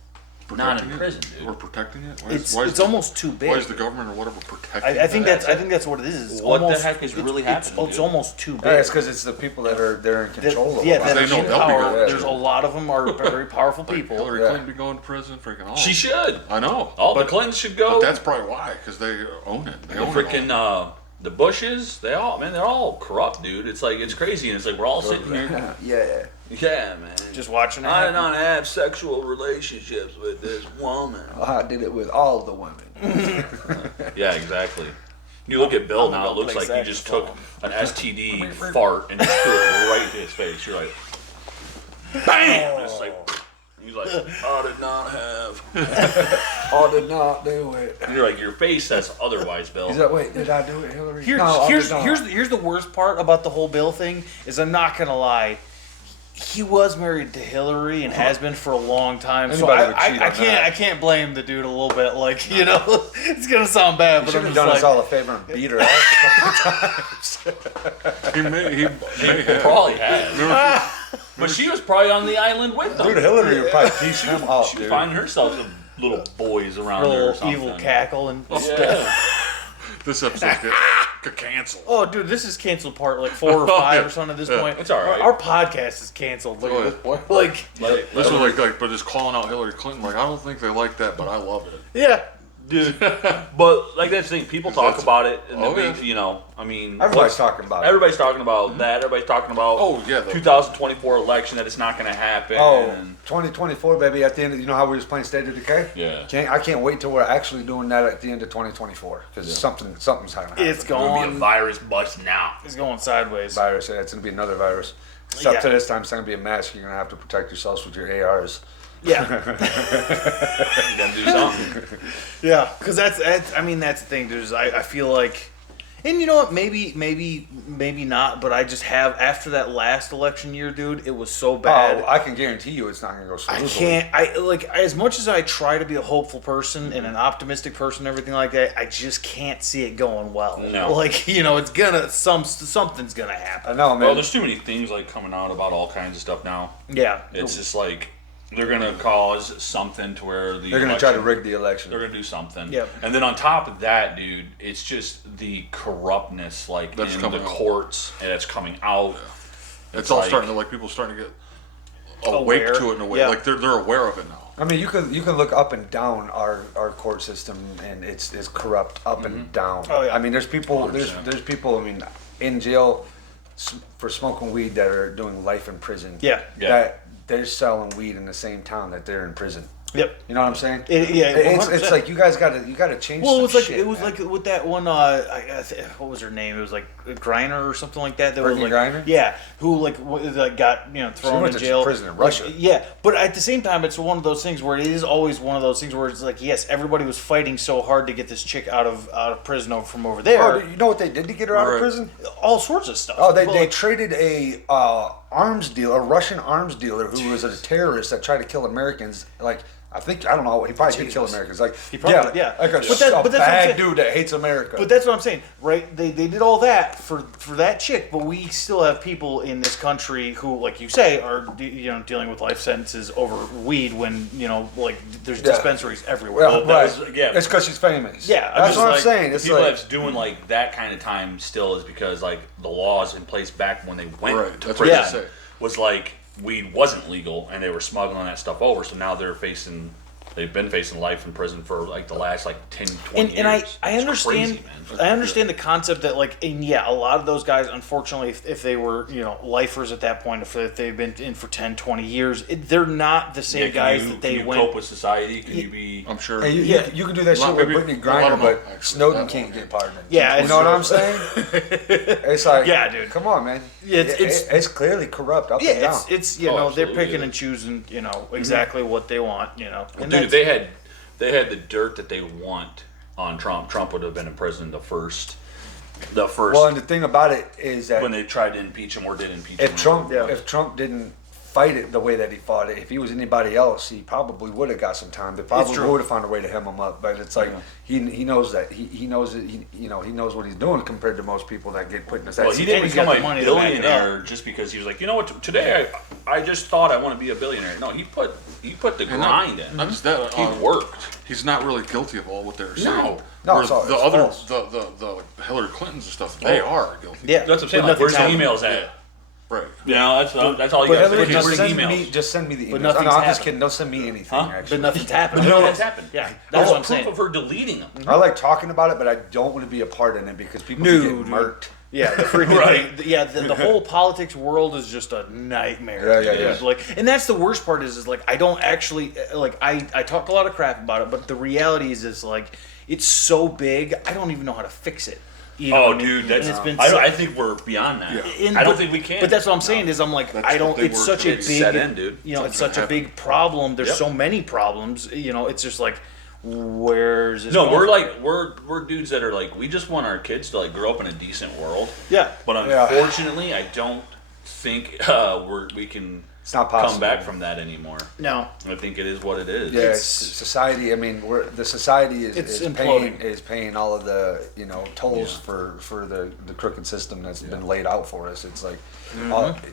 not in prison, dude? We're protecting it. It's almost too big. Why is the government or whatever protecting? I think that's what it is. It's What the almost, heck is really it's, happening, It's dude? almost too big. Yeah, it's because it's the people that are they're in control of yeah, it. that They are know in they'll be power. going. There's a lot of them are very powerful people. Hillary Yeah. Clinton be going to prison, freaking all. She should. I know. All the Clintons should go. But that's probably why, because they own it. They the own freaking it all. the Bushes, they're all corrupt, dude. It's like it's crazy, and it's like we're all sitting here. Yeah. Yeah, man. Just watching it. I did happen. not have sexual relationships with this woman. I did it with all the women. Yeah, exactly. You look at Bill I'm now; gonna it looks play like you just took saxophone. an STD fart and just threw it right to his face. You're like, bam! It's like he's like, I did not have. I did not do it. And you're like, your face says otherwise, Bill. He's like, wait, did I do it, Hillary? Here's, no, I here's, did not. here's the worst part about the whole Bill thing is I'm not gonna lie. He was married to Hillary and has been for a long time. So Anybody would cheat I on can't that. I can't blame the dude a little bit. Like, you know, it's gonna sound bad, You but should I'm have just done us like, all a favor and beat her ass a couple times. He may have. Probably has. But she was probably on the island with them. Dude, Hillary would probably piece him off, She was dude. finding herself some little boys around her her or little something. evil cackle and Yeah. This episode could cancel. oh, dude, this is canceled part like 4 or 5 or something at this Yeah. point. It's all right. Our podcast is canceled like, Oh, at yeah. this point. Like, This was like, but just calling out Hillary Clinton. Like, I don't think they like that, but I love it. yeah, Dude, but like that's the thing. People talk That's- about it, and Oh, they, yeah. you know, I mean, Everybody's talking about it. everybody's talking about that. Everybody's talking about Oh, yeah, the- 2024 election that it's not going to happen. Oh, and- 2024, baby. At the end, you know how we was playing State of Decay? Yeah. I can't wait till we're actually doing that at the end of 2024 because something's happening. it's There'll be a going, virus bust now. it's going sideways. virus. Yeah, it's gonna be another virus. Except Yeah. to this time, it's gonna be a mask. You're gonna have to protect yourselves with your ARs. Yeah. You got to do something. Yeah, because that's I mean that's the thing. There's I feel like, and you know what? Maybe not. But I just have after that last election year, dude. It was so bad. Oh, I can guarantee you, it's not gonna go I smoothly. can't. I like as much as I try to be a hopeful person and an optimistic person, and everything like that. I just can't see it going well. No. Like it's gonna something's gonna happen. I know, man. Well, there's too many things like coming out about all kinds of stuff now. Yeah. It's just like they're going to cause something to where the They're gonna try to election- rig the election. They're gonna do something. Yep. And then on top of that, dude, it's just the corruptness, like That's in coming the out. courts, and it's coming out. It's all like- starting to people starting to get awake Aware. to it in a way. Yeah. Like they're aware of it now. I mean, you can look up and down our court system, and it's corrupt up and down. Oh, yeah. I mean, there's people there's people. I mean, in jail for smoking weed that are doing life in prison. Yeah. Yeah. That they're selling weed in the same town that they're in prison. Yep. You know what I'm saying? Yeah, It's 100%. like you guys gotta change. Well, it some was like shit, it was man. like with that one. What was her name? It was like Griner or something like that. That was Brittany like Griner? yeah, who like got thrown went in to jail. prison in Russia. Like, yeah, but at the same time, it's one of those things where it is always one of those things where it's like yes, everybody was fighting so hard to get this chick out of prison from over there. Oh, you know what they did to get her out Right. of prison? All sorts of stuff. Oh, they Well, traded a a Russian arms dealer who was a terrorist that tried to kill Americans. Like I don't know, he probably did kill Americans. Like He probably- yeah. like a, But that's what I'm bad saying. dude that hates America. But that's what I'm saying, right? They did all that for that chick, but we still have people in this country who, like you say, are dealing with life sentences over weed when like there's Yeah. dispensaries everywhere. well, that right. was- yeah. It's because she's famous. Yeah, I'm that's just what I'm like, saying. The It's people like that's doing like that kind of time still is because like the laws in place back when they went Right, to that's what prison they say. was like weed wasn't legal and they were smuggling that stuff over. So now they've been facing life in prison for like the last like 10, 20 and years. I It's understand crazy, man. I understand the concept that like and yeah, a lot of those guys unfortunately if they were lifers at that point, if they've been in for 10, 20 years, they're not the Yeah, same can guys you- that they can you went. cope with society? Can you be? I'm sure. hey, you, Yeah. you can do that Well, shit with maybe- Brittany well, I Griner, don't know, but actually, Snowden that can't one. get pardoned. Yeah, you know what I'm it's- saying? It's like Yeah, dude. Come on, man. It's- It's clearly corrupt up and Yeah, down. it's Oh, they're absolutely, picking yeah. and choosing exactly what they want and Dude, they had the dirt that they want on Trump. Trump would have been in prison the first well, and the thing about it is that when they tried to impeach him or did impeach him. if Trump Yeah. if Trump didn't fight it the way that he fought it. If he was anybody else, he probably would have got some time. They probably true. would have found a way to hem him up. But it's like he knows that he knows it. He knows what he's doing compared to most people that get put in this. Well, he didn't he's become got a the money to back it billionaire just because he was like, you know what? Today I just thought I want to be a billionaire. No, he put the And grind in. not just that, He worked. He's not really guilty of all what they're saying. No. No, Where it's all- the it's other, false. the Hillary Clintons and stuff, they are guilty. Yeah, That's what I'm saying. but Like, where's the nothing's emails at? Right. You know, that's all you But got to Hillary, say. just Where's the send emails? just send me the emails. But No, nothing's I'm just happened. kidding. Don't send me anything. Huh? Actually, but nothing's happened. But you know what's happened? Yeah, That's that's what I'm proof saying. of her deleting them. I like talking about it, but I don't want to be a part in it because people No, get dude. murked. Yeah, the freaking Right. the whole politics world is just a nightmare. Yeah, yeah, dude. yeah. Like, and that's the worst part is like I don't actually like I talk a lot of crap about it, but the reality is like it's so big I don't even know how to fix it. You know Oh, what I mean? dude, that's. And it's been I think we're beyond that. and- I don't but- think we can. But that's what I'm saying is I'm like That's I don't. what they It's were such a to big. set in, dude. You know, it's Something's such a big problem. There's Yep. so many problems. You know, it's just like where's this No, going? we're like we're dudes that are like we just want our kids to like grow up in a decent world. Yeah. But Yeah. unfortunately, I don't think we can It's not possible. come back from that anymore. No. I think it is what it is. Yeah, It's- society. I mean, the society It's is imploding. paying all of the tolls for the crooked system that's been laid out for us. It's like,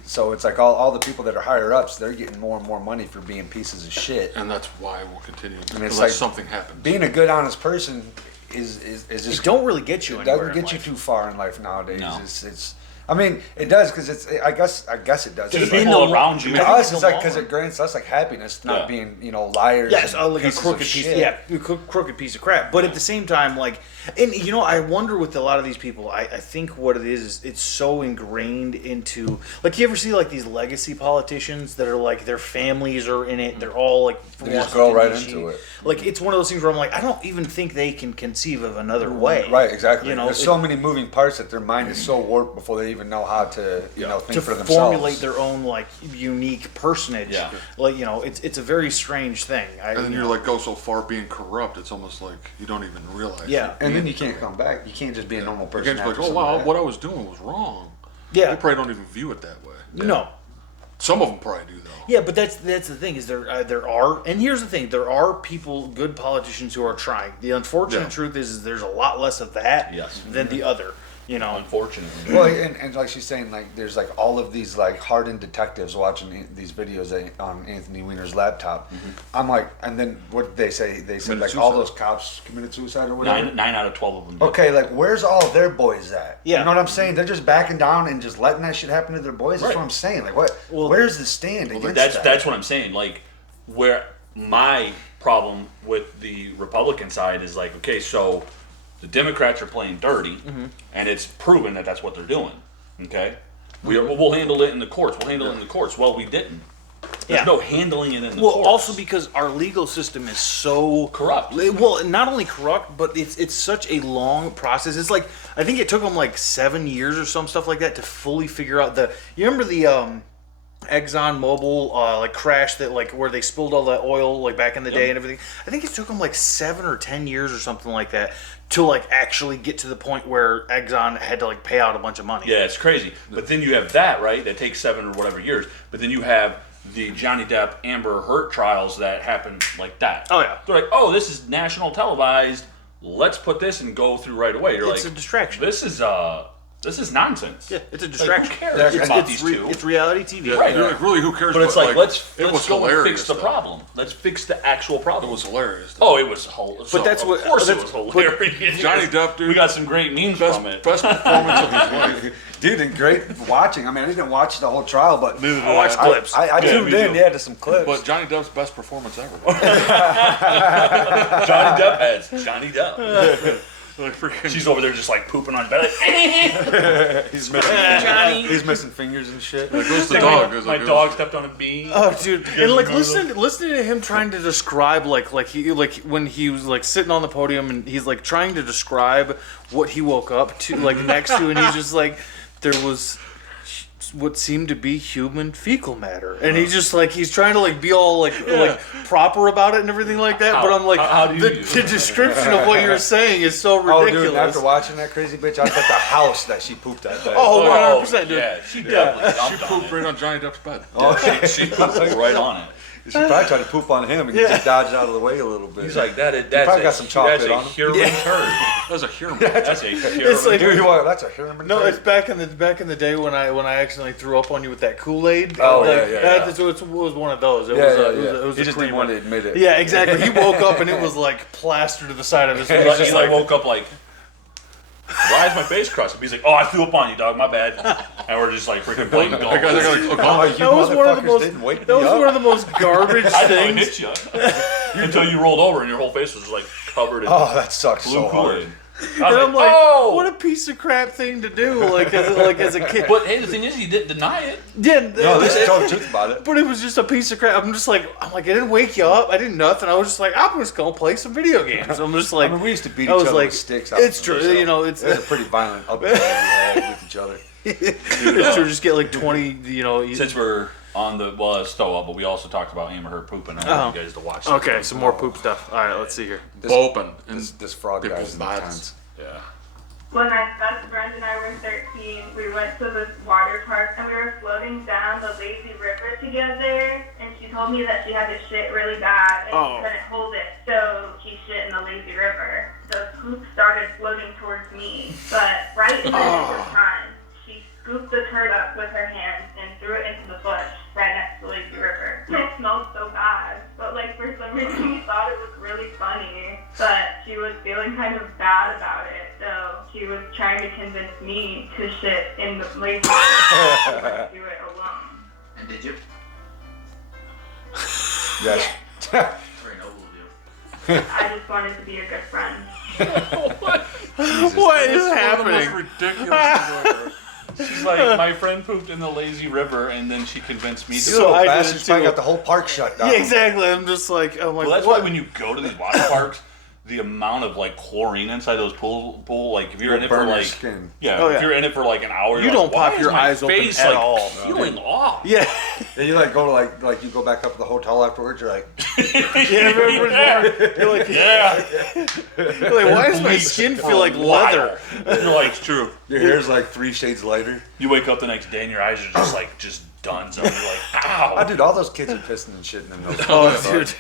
so it's like all the people that are higher ups, they're getting more and more money for being pieces of shit. And that's why we'll continue it's unless like something happens. Being a good, honest person is It just don't really get you it anywhere. doesn't in get you life. too far in life nowadays. No. It's I mean, it does because it's. I guess it does. To It's the like, people around you. to I think us, in it's the like long because run. it grants us like happiness, not Yeah. being liars. Yes, and like a pieces of crooked piece. shit. Yeah, a crooked piece of crap. But at the same time, like, and I wonder with a lot of these people. I think what it is it's so ingrained into. Like, you ever see like these legacy politicians that are like their families are in it. They're all like from They just go Washington, right DC. into it. Like, it's one of those things where I'm like, I don't even think they can conceive of another way. Right, exactly. You know, There's so many moving parts that their mind is so warped before they even know how to, think to for themselves. formulate their own like unique personage. Yeah. Like, it's a very strange thing. And then you're like go so far being corrupt, it's almost like you don't even realize. Yeah. And then you can't come back. You can't just be a normal You person. can't just be after like, oh something wow, like what that. I was doing was wrong. Yeah. They probably don't even view it that way. No. Some of them probably do though. Yeah, but that's the thing is there are, and here's the thing, there are people, good politicians who are trying. The unfortunate Yeah. truth is there's a lot less of that Yes. than the other. Unfortunately. Well, and like she's saying, like there's like all of these like hardened detectives watching these videos on Anthony Weiner's laptop. I'm like, and then what did they say? They said Committed like all suicide. those cops committed suicide or whatever. Nine out of 12 of them. did. Okay, like where's all their boys at? Yeah. You know what I'm saying? They're just backing down and just letting that shit happen to their boys. That's Right. what I'm saying. Like what? Well, where's the stand against That's that? that's what I'm saying. Like where my problem with the Republican side is like, okay, so the Democrats are playing dirty, and it's proven that that's what they're doing. Okay, we'll handle it in the courts. We'll handle it in the courts. Well, we didn't. There's Yeah. no handling it in the Well, courts. also because our legal system is so Corrupt. Well, not only corrupt, but it's such a long process. It's like I think it took them like 7 years or some stuff like that to fully figure out the. You remember the Exxon Mobil like crash that like where they spilled all that oil like back in the day and everything. I think it took them like 7 or 10 years or something like that to like actually get to the point where Exxon had to like pay out a bunch of money. Yeah, it's crazy. But then you have that, right? That takes 7 or whatever years. But then you have the Johnny Depp Amber Heard trials that happen like that. Oh, yeah. They're like, oh, this is national televised. Let's put this and go through right away. You're It's like, a distraction. This is nonsense. Yeah, it's a Like, distraction. who cares It's, about it's, these re- two? it's reality TV. Yeah, Right. you're like, really, who cares? But it's like, let's it was go and hilarious. fix the though. problem. Let's fix the actual problem. It was hilarious. though. Oh, it was hilarious. But that's what- Of course, it that's- was hilarious. Johnny Depp, dude. We got some great memes best, from it. best performance of his life. Dude, and great watching. I mean, I didn't watch the whole trial, but I watched clips. I tuned in, too. to some clips. But Johnny Depp's best performance ever. Johnny Depp has Johnny Depp. Like freaking. She's over there just like pooping on bed. Like, he's missing Johnny. he's missing fingers and shit. Goes the Like, dog. my Goes like, dog stepped on a bee. Oh, dude, and like listening to him trying to describe like when he was like sitting on the podium and he's like trying to describe what he woke up to like next to, and he's just like there was what seemed to be human fecal matter, and he's trying to like be all like proper about it and everything like that. But I'm like, how do you the description of what you're saying is so ridiculous. Oh, dude, after watching that crazy bitch, I thought the house that she pooped that day. Oh, 100%, dude. Yeah, she definitely She dumped on pooped it. right on Johnny Depp's bed. She pooped right on it. She probably tried to poop on him and just dodged out of the way a little bit. He's like, that's probably got some chocolate that's a on him. human turd. That's a Huron. That's a human It's like- Dude, that's a Herman. No, it's back in the day when I accidentally threw up on you with that Kool-Aid. Oh, Like, yeah, yeah. It was one of those. It Yeah, was yeah, a, yeah. It was He a just clean didn't want one. to admit it. Yeah, exactly. He woke up and it was like plastered to the side of his He face. Just like woke up like, why is my face crusted? He's like, oh, I threw up on you, dog. My bad. And we're just like freaking blaming I got like, I'm okay. like, you that was one of the motherfuckers most. didn't wake That me was up. one of the most garbage I didn't things. hit you until you rolled over and your whole face was like covered in Oh, that sucks blue so hard. Kool-Aid. And I was I'm like, oh! what a piece of crap thing to do. Like as a kid. But hey, the thing is, he didn't deny it. Yeah, No, this is told the truth about it. But it was just a piece of crap. I'm like, I didn't wake you up. I didn't nothing. I was just like, I'm just gonna play some video games. I'm just like, I mean, we used to beat I each was other like, with sticks. Out it's the true. window, so You know, it's it was a pretty violent upbringing we had with each other. it's true. Just get like 20. You know. Since we're on the it's still up, but we also talked about him or her pooping. I want you guys to watch. that. Okay, some more poop stuff. All right, let's see here. Open. And This frog people's guy's bodies. intense. Yeah. When my best friend and I were 13, we went to this water park and we were floating down the lazy river together. And she told me that she had to shit really bad and she couldn't hold it, so she shit in the lazy river. The poop started floating towards me, but right in the nick of time, she scooped the turd up with her hands and threw it into the bush right next to the lazy river. It smelled so bad, but like for some reason we thought it was really funny, but she was feeling kind of bad about it, so she was trying to convince me to shit in the lazy river and do it alone. And did you? Yes. Very noble of you. I just wanted to be a good friend. What is happening? Ridiculous. She's like, my friend pooped in the lazy river, and then she convinced me to. You little I did bastards it probably too. got the whole park shut down. Yeah, exactly. I'm like, Well, that's why when you go to these water parks, the amount of like chlorine inside those pool like if you're in it for Burn your like skin. Oh, yeah. if you're in it for like an hour, You you're don't like, why pop is your my eyes open face, at like, all. peeling off. yeah, And you like go to like you go back up to the hotel afterwards. You're like, yeah. Remember, you're like, Yeah, you're like, why does my skin feel like leather? You're like, it's true. your hair's like 3 shades lighter. You wake up the next day and your eyes are just done. So you're like, ow. Oh, dude, all those kids are pissing and shitting in those. Oh, dude.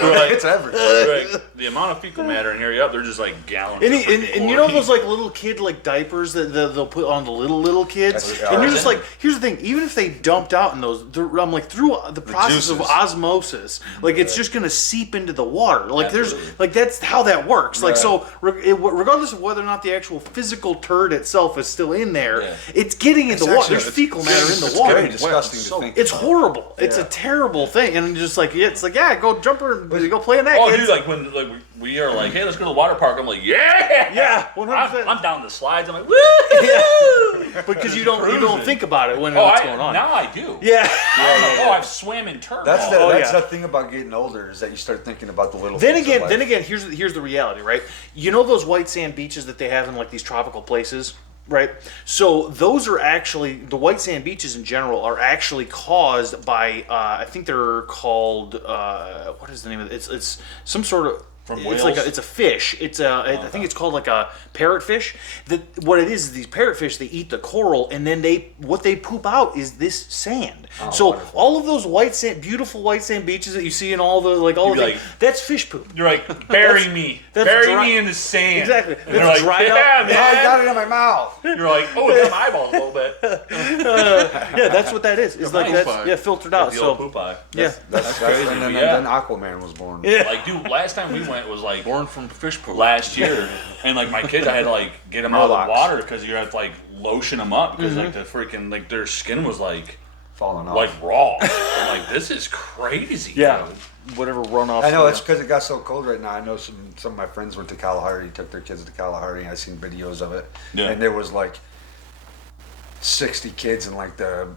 We're like, It's everywhere. we're like, the amount of fecal matter in here, yep, they're just like gallons. And, of and freaking you know chlorine. those like little kid like diapers that they'll put on the little kids, That's- and you're yeah. just like, here's the thing: even if they dumped out in those, I'm like through the process of juices. osmosis, like it's just gonna seep into the water. Like Absolutely. there's like that's how that works. Like Yeah. so, regardless of whether or not the actual physical turd itself is still in there, Yeah. it's getting in the water. actually- There's fecal matter in the It's water. very disgusting to think. It's about. horrible. It's a Yeah. terrible thing, and just like it's like go jumper, go play in that. Oh, kids. dude, like when like we are like, hey, let's go to the water park. I'm like, yeah, Yeah, 100%. I'm down the slides. I'm like, woo. Yeah. Because you don't Cruising. think about it when Oh, what's going on. now I do. Yeah. Oh, I've swam in turd. That's balls. that's yeah. the thing about getting older is that you start thinking about the little. Then things in again, life. here's the reality, right? You know those white sand beaches that they have in like these tropical places, right? So those are actually the white sand beaches in general are actually caused by I think they're called what is the name of it? It's some sort of. From it's whales? like it's a fish. It's I think it's called like a parrotfish. That what it is these parrotfish they eat the coral and then what they poop out is this sand. So wonderful. all of those beautiful white sand beaches that you see in all the You'd the be like- that's fish poop. You're like, bury me, that's bury dry- me in the sand. Exactly. And they're That's like, dried yeah, up. Oh, I got man. it in my mouth. You're like, oh, it got my eyeballs a little bit. Yeah, that's what that is. It's like poop that's eye. filtered out. The old So poop eye. yeah, That's crazy, And then, yeah. then Aquaman was born. yeah. Like, dude, last time we went was like Born from fish poop. last year, and like my kids, I had to like get them out of Murlocs. the water because you had to like lotion them up because Mm-hmm. like the freaking like their skin was like Falling off. raw. I'm like, this is crazy. Yeah. dude. Whatever runoff. I know it's because it got so cold right now. I know some of my friends went to Kalahari, took their kids to Kalahari. I seen videos of it, Yeah. and there was like 60 kids in like the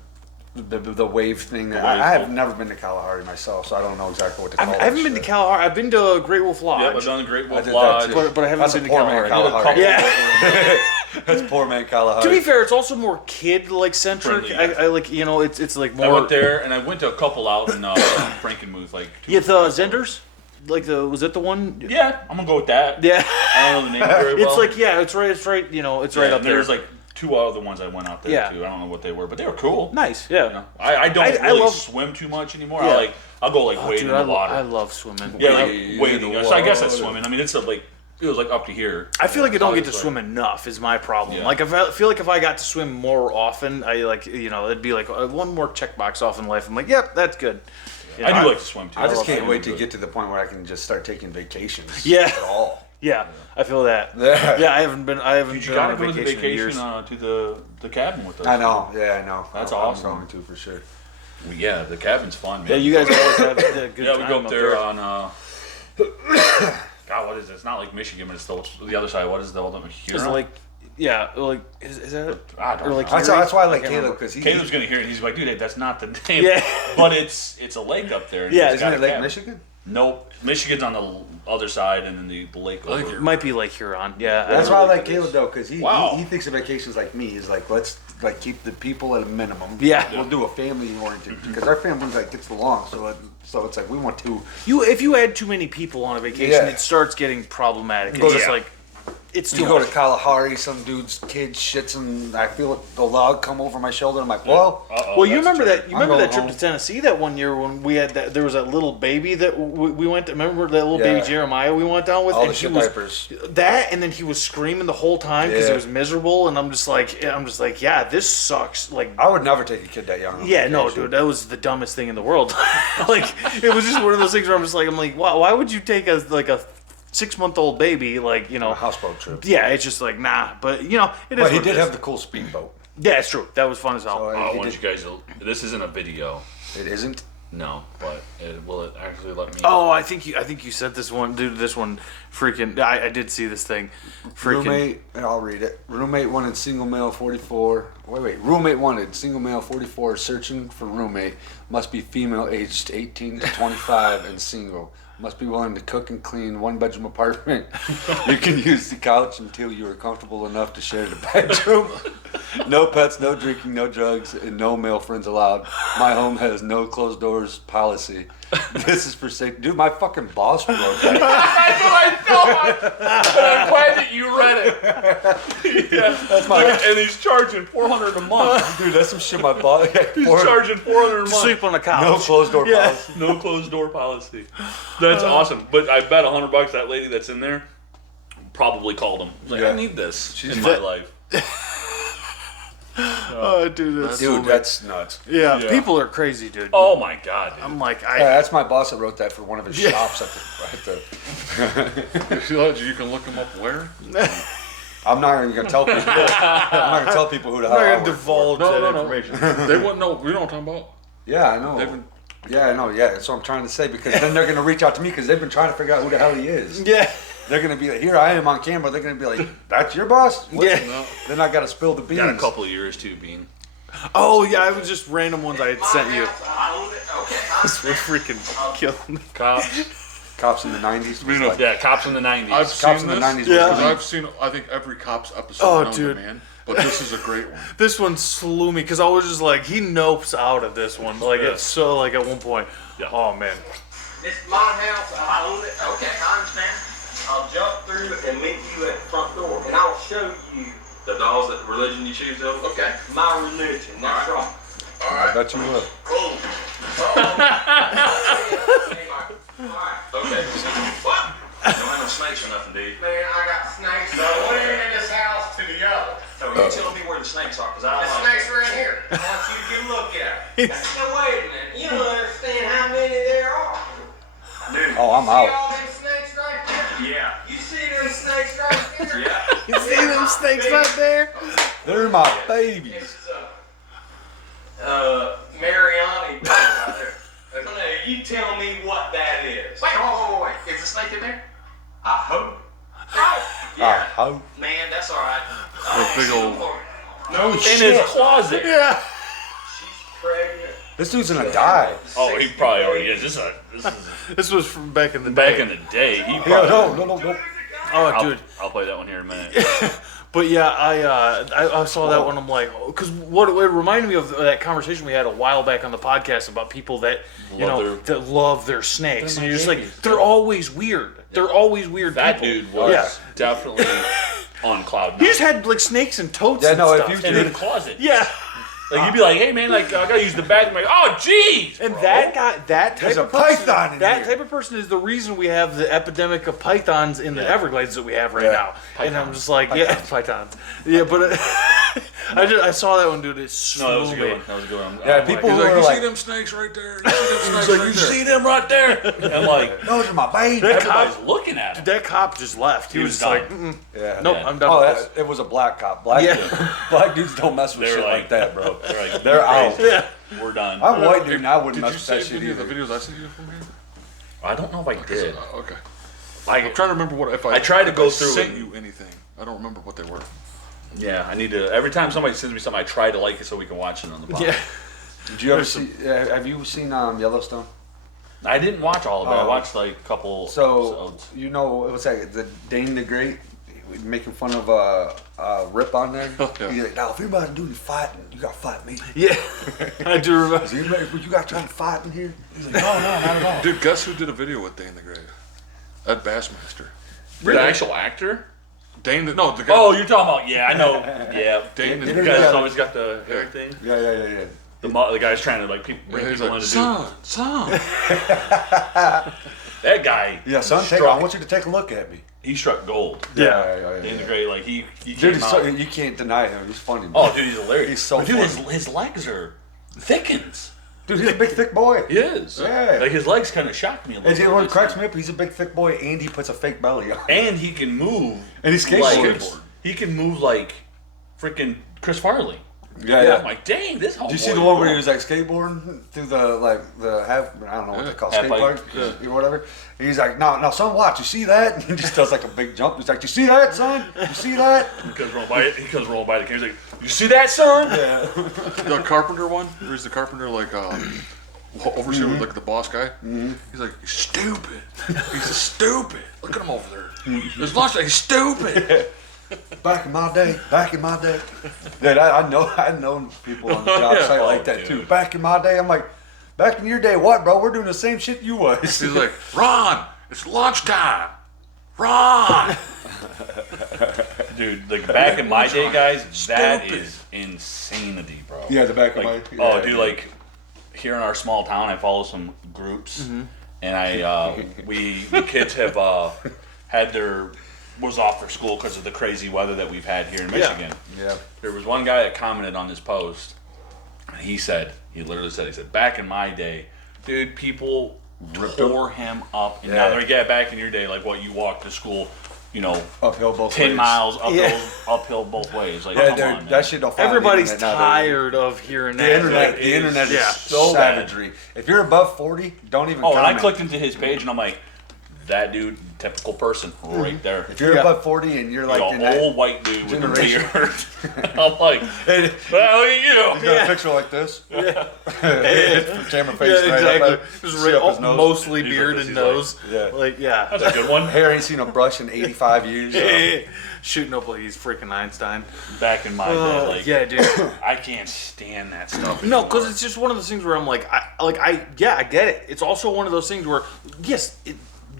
wave thing. wave I have pool. never been to Kalahari myself, so I don't know exactly what to call I it. haven't been to Kalahari. I've been to Great Wolf Lodge. Yep, I've done the Great Wolf did that Lodge. too. but I haven't That's been a to poor man Kalahari. Kalahari. Yeah. That's poor man Kalahari. To be fair, it's also more kid like centric. Friendly, yeah. I like it's like more. I went there and I went to a couple out in Frankenmuth, like. Yeah, the Zenders. Like was it the one? Yeah, I'm gonna go with that. Yeah. I don't know the name very well. It's like it's right. It's right Yeah, up there. There's like 2 other ones I went out there Yeah. too. I don't know what they were, but they were cool. nice. Yeah. You know, I don't I really love- swim too much anymore. Yeah. I'll go like wade Dude, in the water. I love swimming. yeah, like Wade wading. in the So I guess that's water. swimming. I mean, it's like it was like up to here. I feel like I don't get to It's swim enough. Is my problem. Yeah. Like I feel like if I got to swim more often, I it'd be like one more checkbox off in life. I'm like, yep, that's good. You know, I do like to swim too. I just love can't swimming, wait to but- get to the point where I can just start taking vacations. Yeah. At all. Yeah, I feel that. Yeah. Yeah, I haven't been You on gotta a go to the vacation in years. vacation to the cabin with us. I know. Yeah, I know. That's I'm awesome. going to for sure. Yeah, the cabin's fun, man. Yeah, you guys always have a good Yeah, time we go up there there. on. God, what is it? It's not like Michigan, but it's the other side. What is the ultimate? Is it like, yeah, like is that it? I don't Or like know. That's why I like can't Caleb remember. because he. Caleb's gonna hear it. He's like, dude, that's not the name. Yeah. But it's a lake up there. and Yeah, it's Isn't got it a Lake cabin. Michigan? Nope. Michigan's on the other side, and then the lake over. Lake Might be like Huron. Yeah, That's I why I don't know. like Caleb though, because Wow. he thinks of vacations like me. He's like, let's like keep the people at a minimum. Yeah. we'll do a family oriented because our family like gets along. So it's like we want to. If you add too many people on a vacation, Yeah. it starts getting problematic. It's Go to- just like it's too You go to much. Kalahari, some dude's kid shits and I feel the log come over my shoulder. I'm like, well, Well, you remember that? You I'm remember that going trip home. to Tennessee that one year when we had that? There was that little baby that we went. Remember that little baby Yeah. Jeremiah we went down with, all and the he shit was diapers. that, and then he was screaming the whole time because Yeah. it was miserable, and I'm just like, yeah, this sucks. Like, I would never take a kid that young. on yeah, no, vacation. dude, that was the dumbest thing in the world. Like, it was just one of those things where I'm just like, wow, why would you take a 6-month-old baby, like, A houseboat trip. Yeah, it's just like, nah, but it is. But he what it did is. have the cool speedboat. Yeah, it's true. That was fun as hell. So, I he want did- you guys to. This isn't a video. It isn't. No, but will it actually let me? Oh, I think you sent this one, dude. This one, freaking. I did see this thing. Freaking. Roommate, I'll read it. Roommate wanted single male 44. Wait. Roommate wanted single male 44 searching for roommate. Must be female aged 18 to 25 and single. Must be willing to cook and clean. 1-bedroom apartment. You can use the couch until you are comfortable enough to share the bedroom. No pets, no drinking, no drugs, and no male friends allowed. My home has no closed doors policy. This is for safety. Dude, my fucking boss wrote that. That's what I thought. But I'm glad that you read it. Yeah. That's my And he's charging $400 a month. dude. That's some shit my boss. He's charging $400 a month. Sleep on the couch. No closed door Yeah. policy. No closed door policy. That's awesome. But I bet $100 that lady that's in there probably called him. Like, Yeah. I need this in my life. Oh, dude, that's Dude, that's nuts. yeah, Yeah. People are crazy, dude. Oh my god, dude. I'm like, Yeah, that's my boss that wrote that for one of his shops at the. You can look them up where? I'm not even gonna tell people. I'm not gonna tell people who the hell I'm I not work gonna for. divulge No, that no, no. information. They wouldn't know. You know what I'm talking about? Yeah, I know. They've been- Yeah, I know. Yeah, that's what I'm trying to say because then they're gonna reach out to me because they've been trying to figure out who the hell he is. Yeah. They're gonna be like, here I am on camera. They're gonna be like, that's your boss. What's Yeah. it? Then I gotta spill the beans. Got a couple of years too, Bean. Oh yeah, I was just random ones I had sent you. I own it. Okay, I This would understand. freaking kill me. Cops. Cops in the '90s. Was know, like, Yeah, cops in the 90s. I've Cops seen in the this 90s was because elite. I've seen, I think, every Cops episode Oh, known dude. to man. But this is a great one. This one slew me because I was just like, he nopes out of this one. Like it's so like at one point. Yeah. Oh man. This is my house. I own it. Okay, I understand. I'll jump through it and meet you at the front door, and I'll show you. The dolls, that religion you choose, though? Okay, my religion. That's right. All I right. bet you will. Boom. Okay. What? You don't have no snakes or nothing, do you? Man, I got snakes from one end of this house to the other. No, you tell me where the snakes are, because I The don't like snakes are in here. I want you to get a look at them. Now wait a minute. You don't understand how many there are. Dude. Oh, I'm See out. all them snakes right there? Yeah. You see them snakes right there? Yeah. You see them snakes right there? They're my babies. It's Mariani right there. Now you tell me what that is. Wait. Is the snake in there? I hope. Oh, yeah. How? Man, that's all right. big old- No In shit. his closet. Yeah. She's pregnant. This dude's gonna die. Oh, he probably already is. This is This was from back in the back day. in the day. He Yeah, probably. no. Oh, I'll, dude. I'll play that one here in a minute. But yeah, I saw that one. I'm like, because what it reminded me of that conversation we had a while back on the podcast about people that that love their snakes, and you're just like, they're always weird. They're always weird. That people. dude was definitely on cloud nine. He just had like snakes and toads Yeah, and no, if stuff. you- And in the closet. Yeah. Like you'd be like, hey man, like I gotta use the bathroom. Like, oh jeez. And that guy, that type There's of a person, python in that here. type of person is the reason we have the epidemic of pythons in the Everglades that we have right now. And I'm just like, yeah, pythons. Yeah, but I saw that one, dude. It's No, that was a so good weird. one. That was a good one. Yeah, I'm people He's who like, are you see like, them snakes right there? You see them snakes like, right you there? see them right there? And like, those are my baby. everybody's looking at him. That cop just left. He, He was was just like, done. Yeah. nope, Yeah. I'm done Oh, with this. it was a black cop. Black dudes don't mess with They were shit like like- that, bro. They're like, They're out. crazy. Yeah. We're done. I'm white dude, and I wouldn't Did mess you with save that shit any of the either. videos I sent you from here? I don't know if I did. Okay. Like, I'm trying to remember what if I. I tried to if go I through sent and- you anything. I don't remember what they were. yeah, I need to. Every time somebody sends me something, I try to like it so we can watch it on the podcast. Yeah. Did you ever see? Have you seen Yellowstone? I didn't watch all of it. I Oh. watched like a couple So episodes. you know what's that? The Dane the Great making fun of Rip on there. Yeah. He's like, now if you're about to do any fighting, you gotta fight me. Yeah. I do remember. Is anybody, you got trying to fight in here? He's like, no, not at all. Dude, guess who did a video with Dane the Grave? Ed Bassmaster. The actual actor? Dane, no, the guy. Oh, you're talking about? Yeah, I know. Yeah, Dane the the guy that's Yeah. always got the hair thing. Yeah. The guy's trying to like bring He's people like, in to do. son. That guy. Yeah, son, I want you to take a look at me. He struck gold. Yeah. In the great, like he Dude, came he's out. so, you can't deny him. He's funny. Man. Oh, dude, he's hilarious. He's so But dude, funny. his legs are thickens. Dude, he's a big, thick boy. He is. Yeah. Like his legs kind of shocked me a little And bit. you know what cracks me up? He's a big, thick boy, and he puts a fake belly on. And he can move. And he skateboards. He can move like freaking Chris Farley. Yeah. I'm like, dang, this whole. Did you see the one where he was like skateboarding through the half? I don't know what they call Half skate pipe. park or whatever. And he's like, no, son, watch. You see that? And he just does like a big jump. He's like, you see that, son? You see that? He comes rolling by the camera. He's like, you see that, son? Yeah. The Carpenter one? Or is the Carpenter like overseer with like the boss guy? He's like, he's stupid. He's stupid. Look at him over there. There's lots of he's stupid. Back in my day. Dude, I've known people on the job site like that too. dude. Back in my day, I'm like, back in your day, what, bro? We're doing the same shit you was. He's like, Ron, it's lunchtime. Ron. Dude, like back in my day, guys, that is insanity, bro. Yeah, the back of Like, my. oh, yeah, dude, yeah. like here in our small town, I follow some groups, and the kids have had was off for school because of the crazy weather that we've had here in Michigan. Yeah. There was one guy that commented on this post, and he literally said, back in my day, dude, people tore him up. And now Yeah. they get back in your day, like what you walk to school, Uphill both 10 ways. miles uphill both ways. Like, Yeah, come dude, on, man. that shit don't find Everybody's the internet tired of hearing nowadays. that. The internet is yeah. so So bad. savagery. If you're above 40, don't even Oh, and I comment. clicked into his page, and I'm like, that dude, typical person, right there. If you're Yeah. above 40 and you're like in An that, old white dude with a generation. beard. I'm like, Hey, well, look at he's you. got a picture like this. Camera face Yeah, right exactly. up. Just See up his nose. mostly He's beard like and this, he's nose. like- yeah. Like, yeah. That's a good one. Hair ain't seen a brush in 85 years. So. Shooting up like he's freaking Einstein. Back in my day, like, Yeah, dude. I can't stand that stuff. No, because it's just one of those things where I'm like, I get it. It's also one of those things where, yes,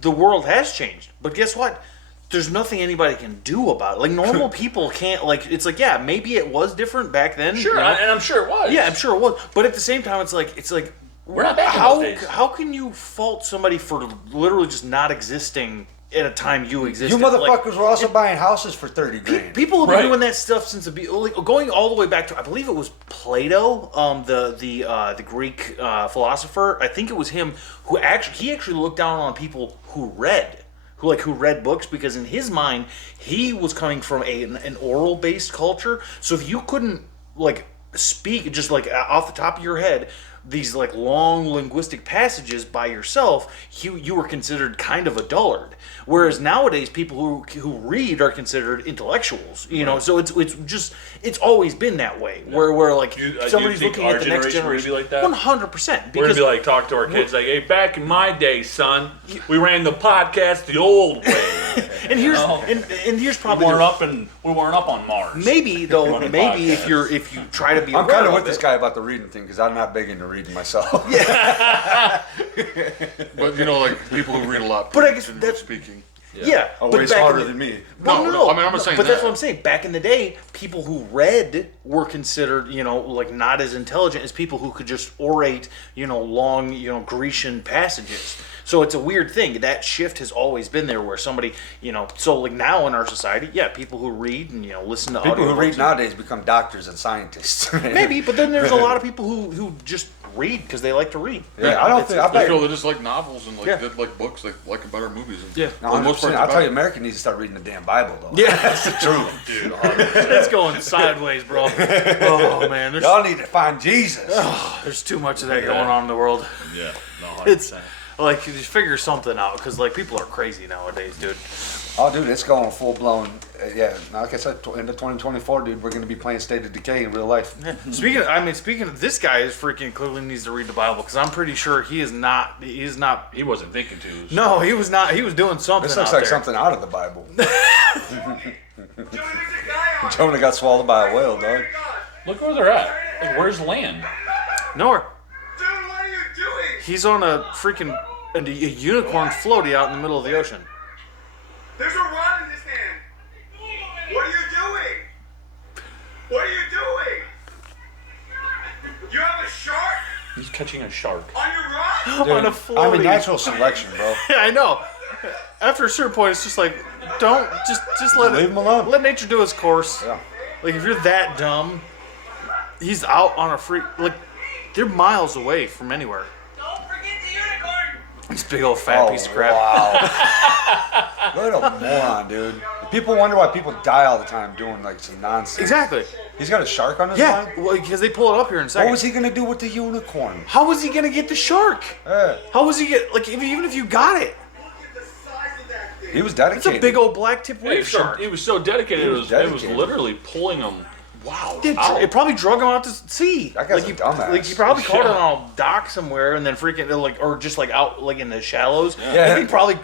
the world has changed, but guess what? There's nothing anybody can do about it. Like normal people can't. Like it's like, yeah, maybe it was different back then. Sure, you know? and I'm sure it was. Yeah, I'm sure it was. But at the same time, it's like We're not back in those days. how can you fault somebody for literally just not existing at a time you existed? You motherfuckers Like, were also buying houses for 30 grand. people have been Right. doing that stuff since going all the way back to, I believe it was Plato, the Greek philosopher. I think it was him who actually looked down on people who read books, because in his mind he was coming from an oral based culture. So if you couldn't like speak just like off the top of your head these like long linguistic passages by yourself, you were considered kind of a dullard. Whereas nowadays, people who read are considered intellectuals. You know, so it's always been that way. Where like Do you somebody's think looking our at the next generation would be generation. like that? 100%. We're gonna Because be like, talk to our kids like, hey, back in my day, son, we ran the podcast the old way. And here's No. and here's We probably weren't up on Mars. maybe though On a maybe if podcast. if you try to be I'm aware kind of with it, this guy about the reading thing because I'm not big into reading myself. But you know, like people who read a lot. But I guess generally that's- speaking. Yeah, Oh, but way back in smarter the- than me. Well, No, I mean, I'm not saying but that's that. what I'm saying. Back in the day, people who read were considered, like not as intelligent as people who could just orate, long, Grecian passages. So it's a weird thing. That shift has always been there, where somebody, so like now in our society, yeah, people who read and listen to People who audiobooks read and- nowadays become doctors and scientists. maybe, but then there's a lot of people who just read because they like to read. Yeah, I don't think. I Like, bet. they just like novels and like Yeah. they like books. They like them better movies. And Yeah. No, for the most 100%. part, I'll tell you, they're America needs to start reading the damn Bible, though. Yeah, That's the truth. Dude, it's going sideways, bro. Oh man, Y'all need to find Jesus. there's too much of that going on in the world. yeah, no, 100%. It's like you just figure something out because like people are crazy nowadays, dude. Oh, dude, it's going full blown. Yeah, like I said, into 2024, dude, we're going to be playing State of Decay in real life. Speaking of this guy is freaking clearly needs to read the Bible because I'm pretty sure he is not. He's not. He wasn't thinking to. No, he was not. He was doing something. This looks out like there. something out of the Bible. Joey, there's a guy on. Jonah got swallowed by a whale, dog. Look where they're at. Like, where's land? Nowhere. Dude, what are you doing? He's on a freaking a unicorn floaty out in the middle of the ocean. There's a rod in his hand. What are you doing? What are you doing? You have a shark He's catching a shark. on your rod? Dude, On a I floaty. mean, natural selection, bro. Yeah, I know. After a certain point, it's just like, don't just let Leave him alone. Let nature do its course. Yeah. Like if you're that dumb, he's out on a free like they're miles away from anywhere. Don't forget the unicorn. This big old fat piece of crap. Wow. What a moron, dude. People wonder why people die all the time doing like some nonsense. Exactly. He's got a shark on his Yeah, line? well, because they pull it up here in a second. What was he gonna do with the unicorn? How was he gonna get the shark? Yeah. How was he get like even if you got it? Look at the size of that thing. He was It's dedicated. a big old black tip He reef was so, shark. he was so dedicated. He It was was dedicated. literally pulling him. Wow. It probably drug him out to sea. That guy's like a dumbass. Like he probably caught it Yeah. on a dock somewhere and then freaking like or just like out like in the shallows. Yeah. And he probably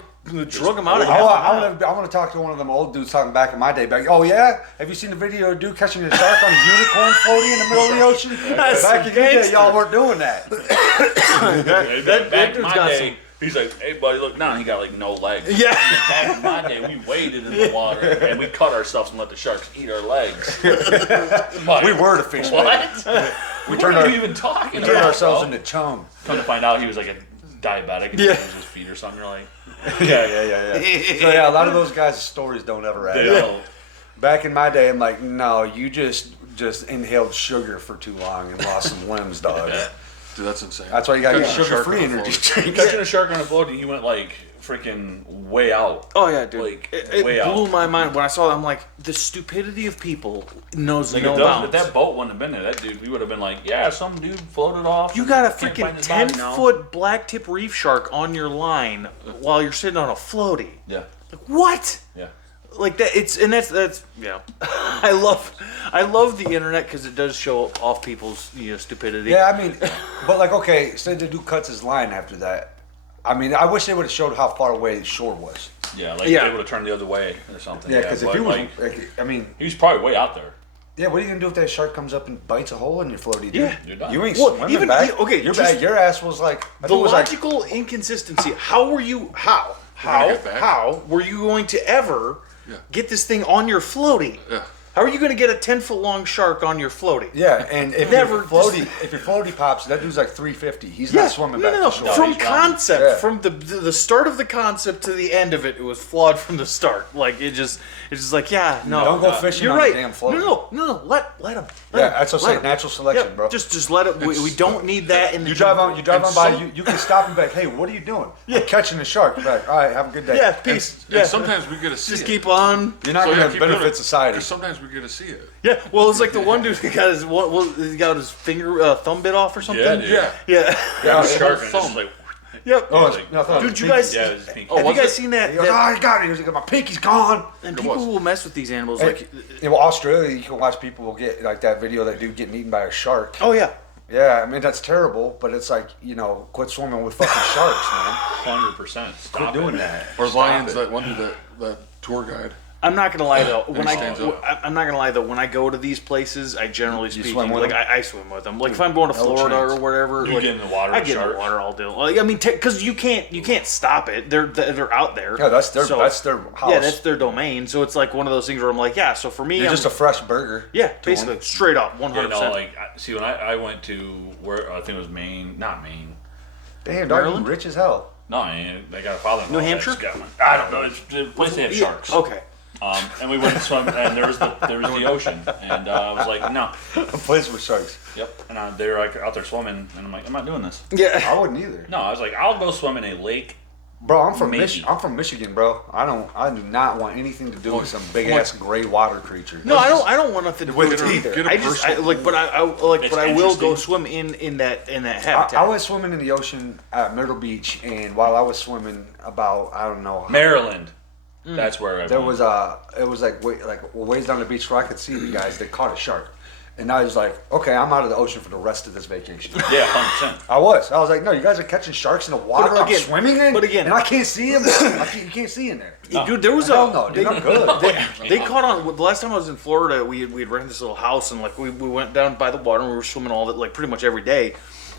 drug him out. I want to talk to one of them old dudes talking back in my day. Back, oh yeah, have you seen the video of a dude catching a shark on a unicorn floating in the middle of the ocean? That's Back in your day, gangster. y'all weren't doing that. that Back in dude's my got day, some- he's like, "Hey buddy, look now." He got like no legs. Yeah. Back in my day, we waded in the water and we cut ourselves and let the sharks eat our legs. We were the fish. What? man. We What turned, are our, you even talking turned about? ourselves bro? into chum. Come to find out, he was like a diabetic and Yeah. yeah. his feet or something. You're like, Yeah. So yeah, a lot of those guys' stories don't ever add they up. don't. Back in my day, I'm like, no, you just inhaled sugar for too long and lost some limbs, dog. Dude, that's insane. That's why you gotta get Catching a shark sugar-free on a energy float. drinks. Catching a shark on a float, and he went like freaking way out. Oh yeah, dude. Like, it way blew out. my mind when I saw that. I'm like, the stupidity of people knows Like no if bounds. that boat wouldn't have been there, that dude, we would have been like, yeah, some dude floated off. You got a Can't freaking find his body now. 10-foot black tip reef shark on your line while you're sitting on a floaty. Yeah, Like what? yeah. Like that? That's yeah. I love the internet because it does show off people's stupidity. Yeah, I mean, but like, okay, say the dude cuts his line after that. I mean, I wish they would have showed how far away the shore was. Yeah, like Yeah. they would have turned the other way or something. Yeah, because if but, he was, like, I mean, he was probably way out there. yeah, what are you gonna do if that shark comes up and bites a hole in your floaty? Dude? Yeah. You're done. You ain't Well, swimming even- back. okay, your just- back, your ass was like I The think it was like logical inconsistency. How were you? How get back? were you going to ever Yeah. get this thing on your floaty? Yeah. How are you going to get a 10-foot long shark on your floaty? yeah, and if Never your floaty pops, that dude's like 350. He's Yeah, not swimming no, back no, to shore. no. From he's gone. concept, Yeah. from the start of the concept to the end of it, it was flawed from the start. Like it's just like no. Don't go fishing You're on right. the damn float. No. Let him. Yeah, that's what I say. Natural selection, Yeah, bro. just let it. We don't need that in the. You drive on And by. some- You can stop and be like, hey, what are you doing? Yeah, I'm catching a shark. Be like, all right, have a good day. Yeah, And, peace. and Yeah. sometimes we get to see Just it. keep on. You're not So, gonna yeah, have keep doing benefit it, society. 'cause sometimes we get to see it. Yeah. Well, it's like the one dude who got his he got his finger thumb bit off or something. Yeah, dude. Yeah. Yeah. Yeah, The shark and thumb. just like, Yep. Oh, Like, it's nothing. Dude, you guys. yeah, it was pink. Oh, Have you was guys it? seen that? He goes, oh, he got it. He goes, my pinky's gone. And It people was. will mess with these animals. Hey, Like, yeah, well, Australia, you can watch people get like that video of that dude getting eaten by a shark. oh yeah. Yeah, I mean that's terrible, but it's like quit swimming with fucking sharks, man. 100%. Stop Quit doing that. Or Stop lions, it. that one dude, that tour guide. I'm not gonna lie though. When stands up. I'm not gonna lie though. When I go to these places, I generally speaking, swim with like them? I swim with them. Like if I'm going to No Florida chance. or wherever, You like, get in the water I with get in the sharks? water all day. Like, I mean, because you can't stop it. They're out there. Yeah, that's their So- house. Yeah, that's their domain. So it's like one of those things where I'm like, yeah. So for me, You're I'm just a fresh burger. yeah, to 'em. basically straight up, 100%. like, see, when I went to where I think it was Maine, not Maine. Damn, dog, you Maryland? rich as hell. No, I got a father-in-law. New Hampshire? that's got one. I don't know. It's the place they have sharks. Okay. And we went and swim, and there was the ocean, and I was like, no, A place with sharks. yep. And they were like out there swimming, and I'm like, I'm not doing this. Yeah. I wouldn't either. No, I was like, I'll go swim in a lake. Bro, I'm from Maybe. I'm from Michigan, bro. I do not want anything to do with some big ass gray water creature. No, I don't want nothing to do With with it teeth, either. get a I just personal like, but It's I will go interesting. swim in that I habitat. went swimming in the ocean at Myrtle Beach, and while I was swimming about, I don't know, Maryland. That's where I there went. was it was like ways down the beach where I could see the guys that caught a shark, and I was like, okay, I'm out of the ocean for the rest of this vacation. Yeah, 100%. I was like, no, you guys are catching sharks in the water But again- I'm swimming in, but again- and I can't see them. You can't see in there. Dude, there was Hell no, dude, I'm good. They caught on. The last time I was in Florida, we had rented this little house, and like we went down by the water, and we were swimming all that, like pretty much every day.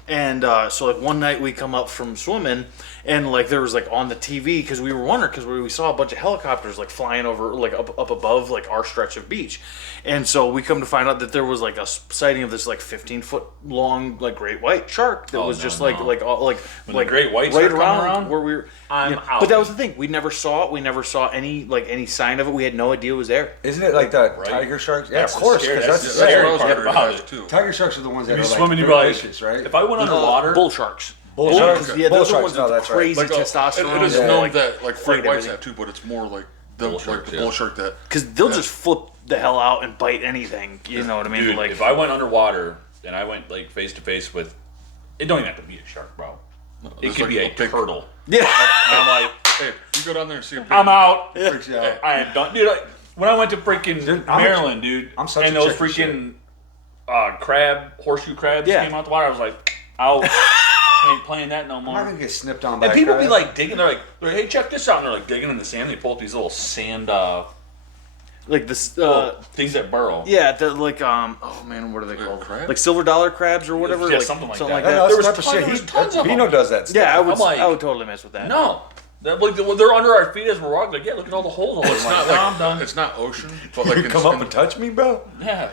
And so like one night we come up from swimming, and like there was like on the TV, because we were wondering, because we saw a bunch of helicopters like flying over like up above like our stretch of beach. And so we come to find out that there was like a sighting of this like 15-foot long like great white shark that Oh, was no, just no. like the great whites right start coming around around, where we were. I'm out. But that was the thing. We never saw it. We never saw any sign of it. We had no idea it was there. Isn't it like the Right. tiger sharks? Yeah, That's of the course, scary- because that's that's the That's scary what I was part getting about ready to it. ask, too. tiger sharks are the ones that You are swim and like you'd be like, vicious, right? if I went underwater, Bull sharks. Bull sharks? Yeah, Bull those are the sharks, ones no, with the that's right. crazy Like, testosterone. it is Yeah. known like, that like fight great whites everything. have too, but it's more like the Bull like sharks, the yeah. bull shark that. Because they'll just flip the hell out and bite anything. You know what I mean? dude, Like, if I went underwater and I went like face to face with, it don't even have to be a shark, bro. It there's, could like, be a a big- turtle. yeah. I'm like, Hey, you go down there and see a big. I'm out. Freaks you out. I am done, dude. When I went to freaking Dude, I'm a- Maryland, dude, I'm such and a those chicken freaking horseshoe crabs Yeah. came out the water, I was like, out. Ain't playing that no I'm not more. gonna get snipped on by And a people crab. be like digging. They're like, hey, check this out. And they're like digging in the sand. They pull up these little sand Like this. things that burrow. Yeah, the like oh man, what are they called? crab? Like silver dollar crabs or whatever. Yeah, like, something like that. Yeah, no, that. that's There the was type of tons- shit. there was He, tons of Vino them. does that stuff. Yeah, I'm like- I would totally mess with that. No. That, like, they're under our feet as we're walking. Like, yeah, look at all the holes. I'm It's like, not "No, like I'm done. it's not ocean, but like You come up and touch me, bro? Yeah.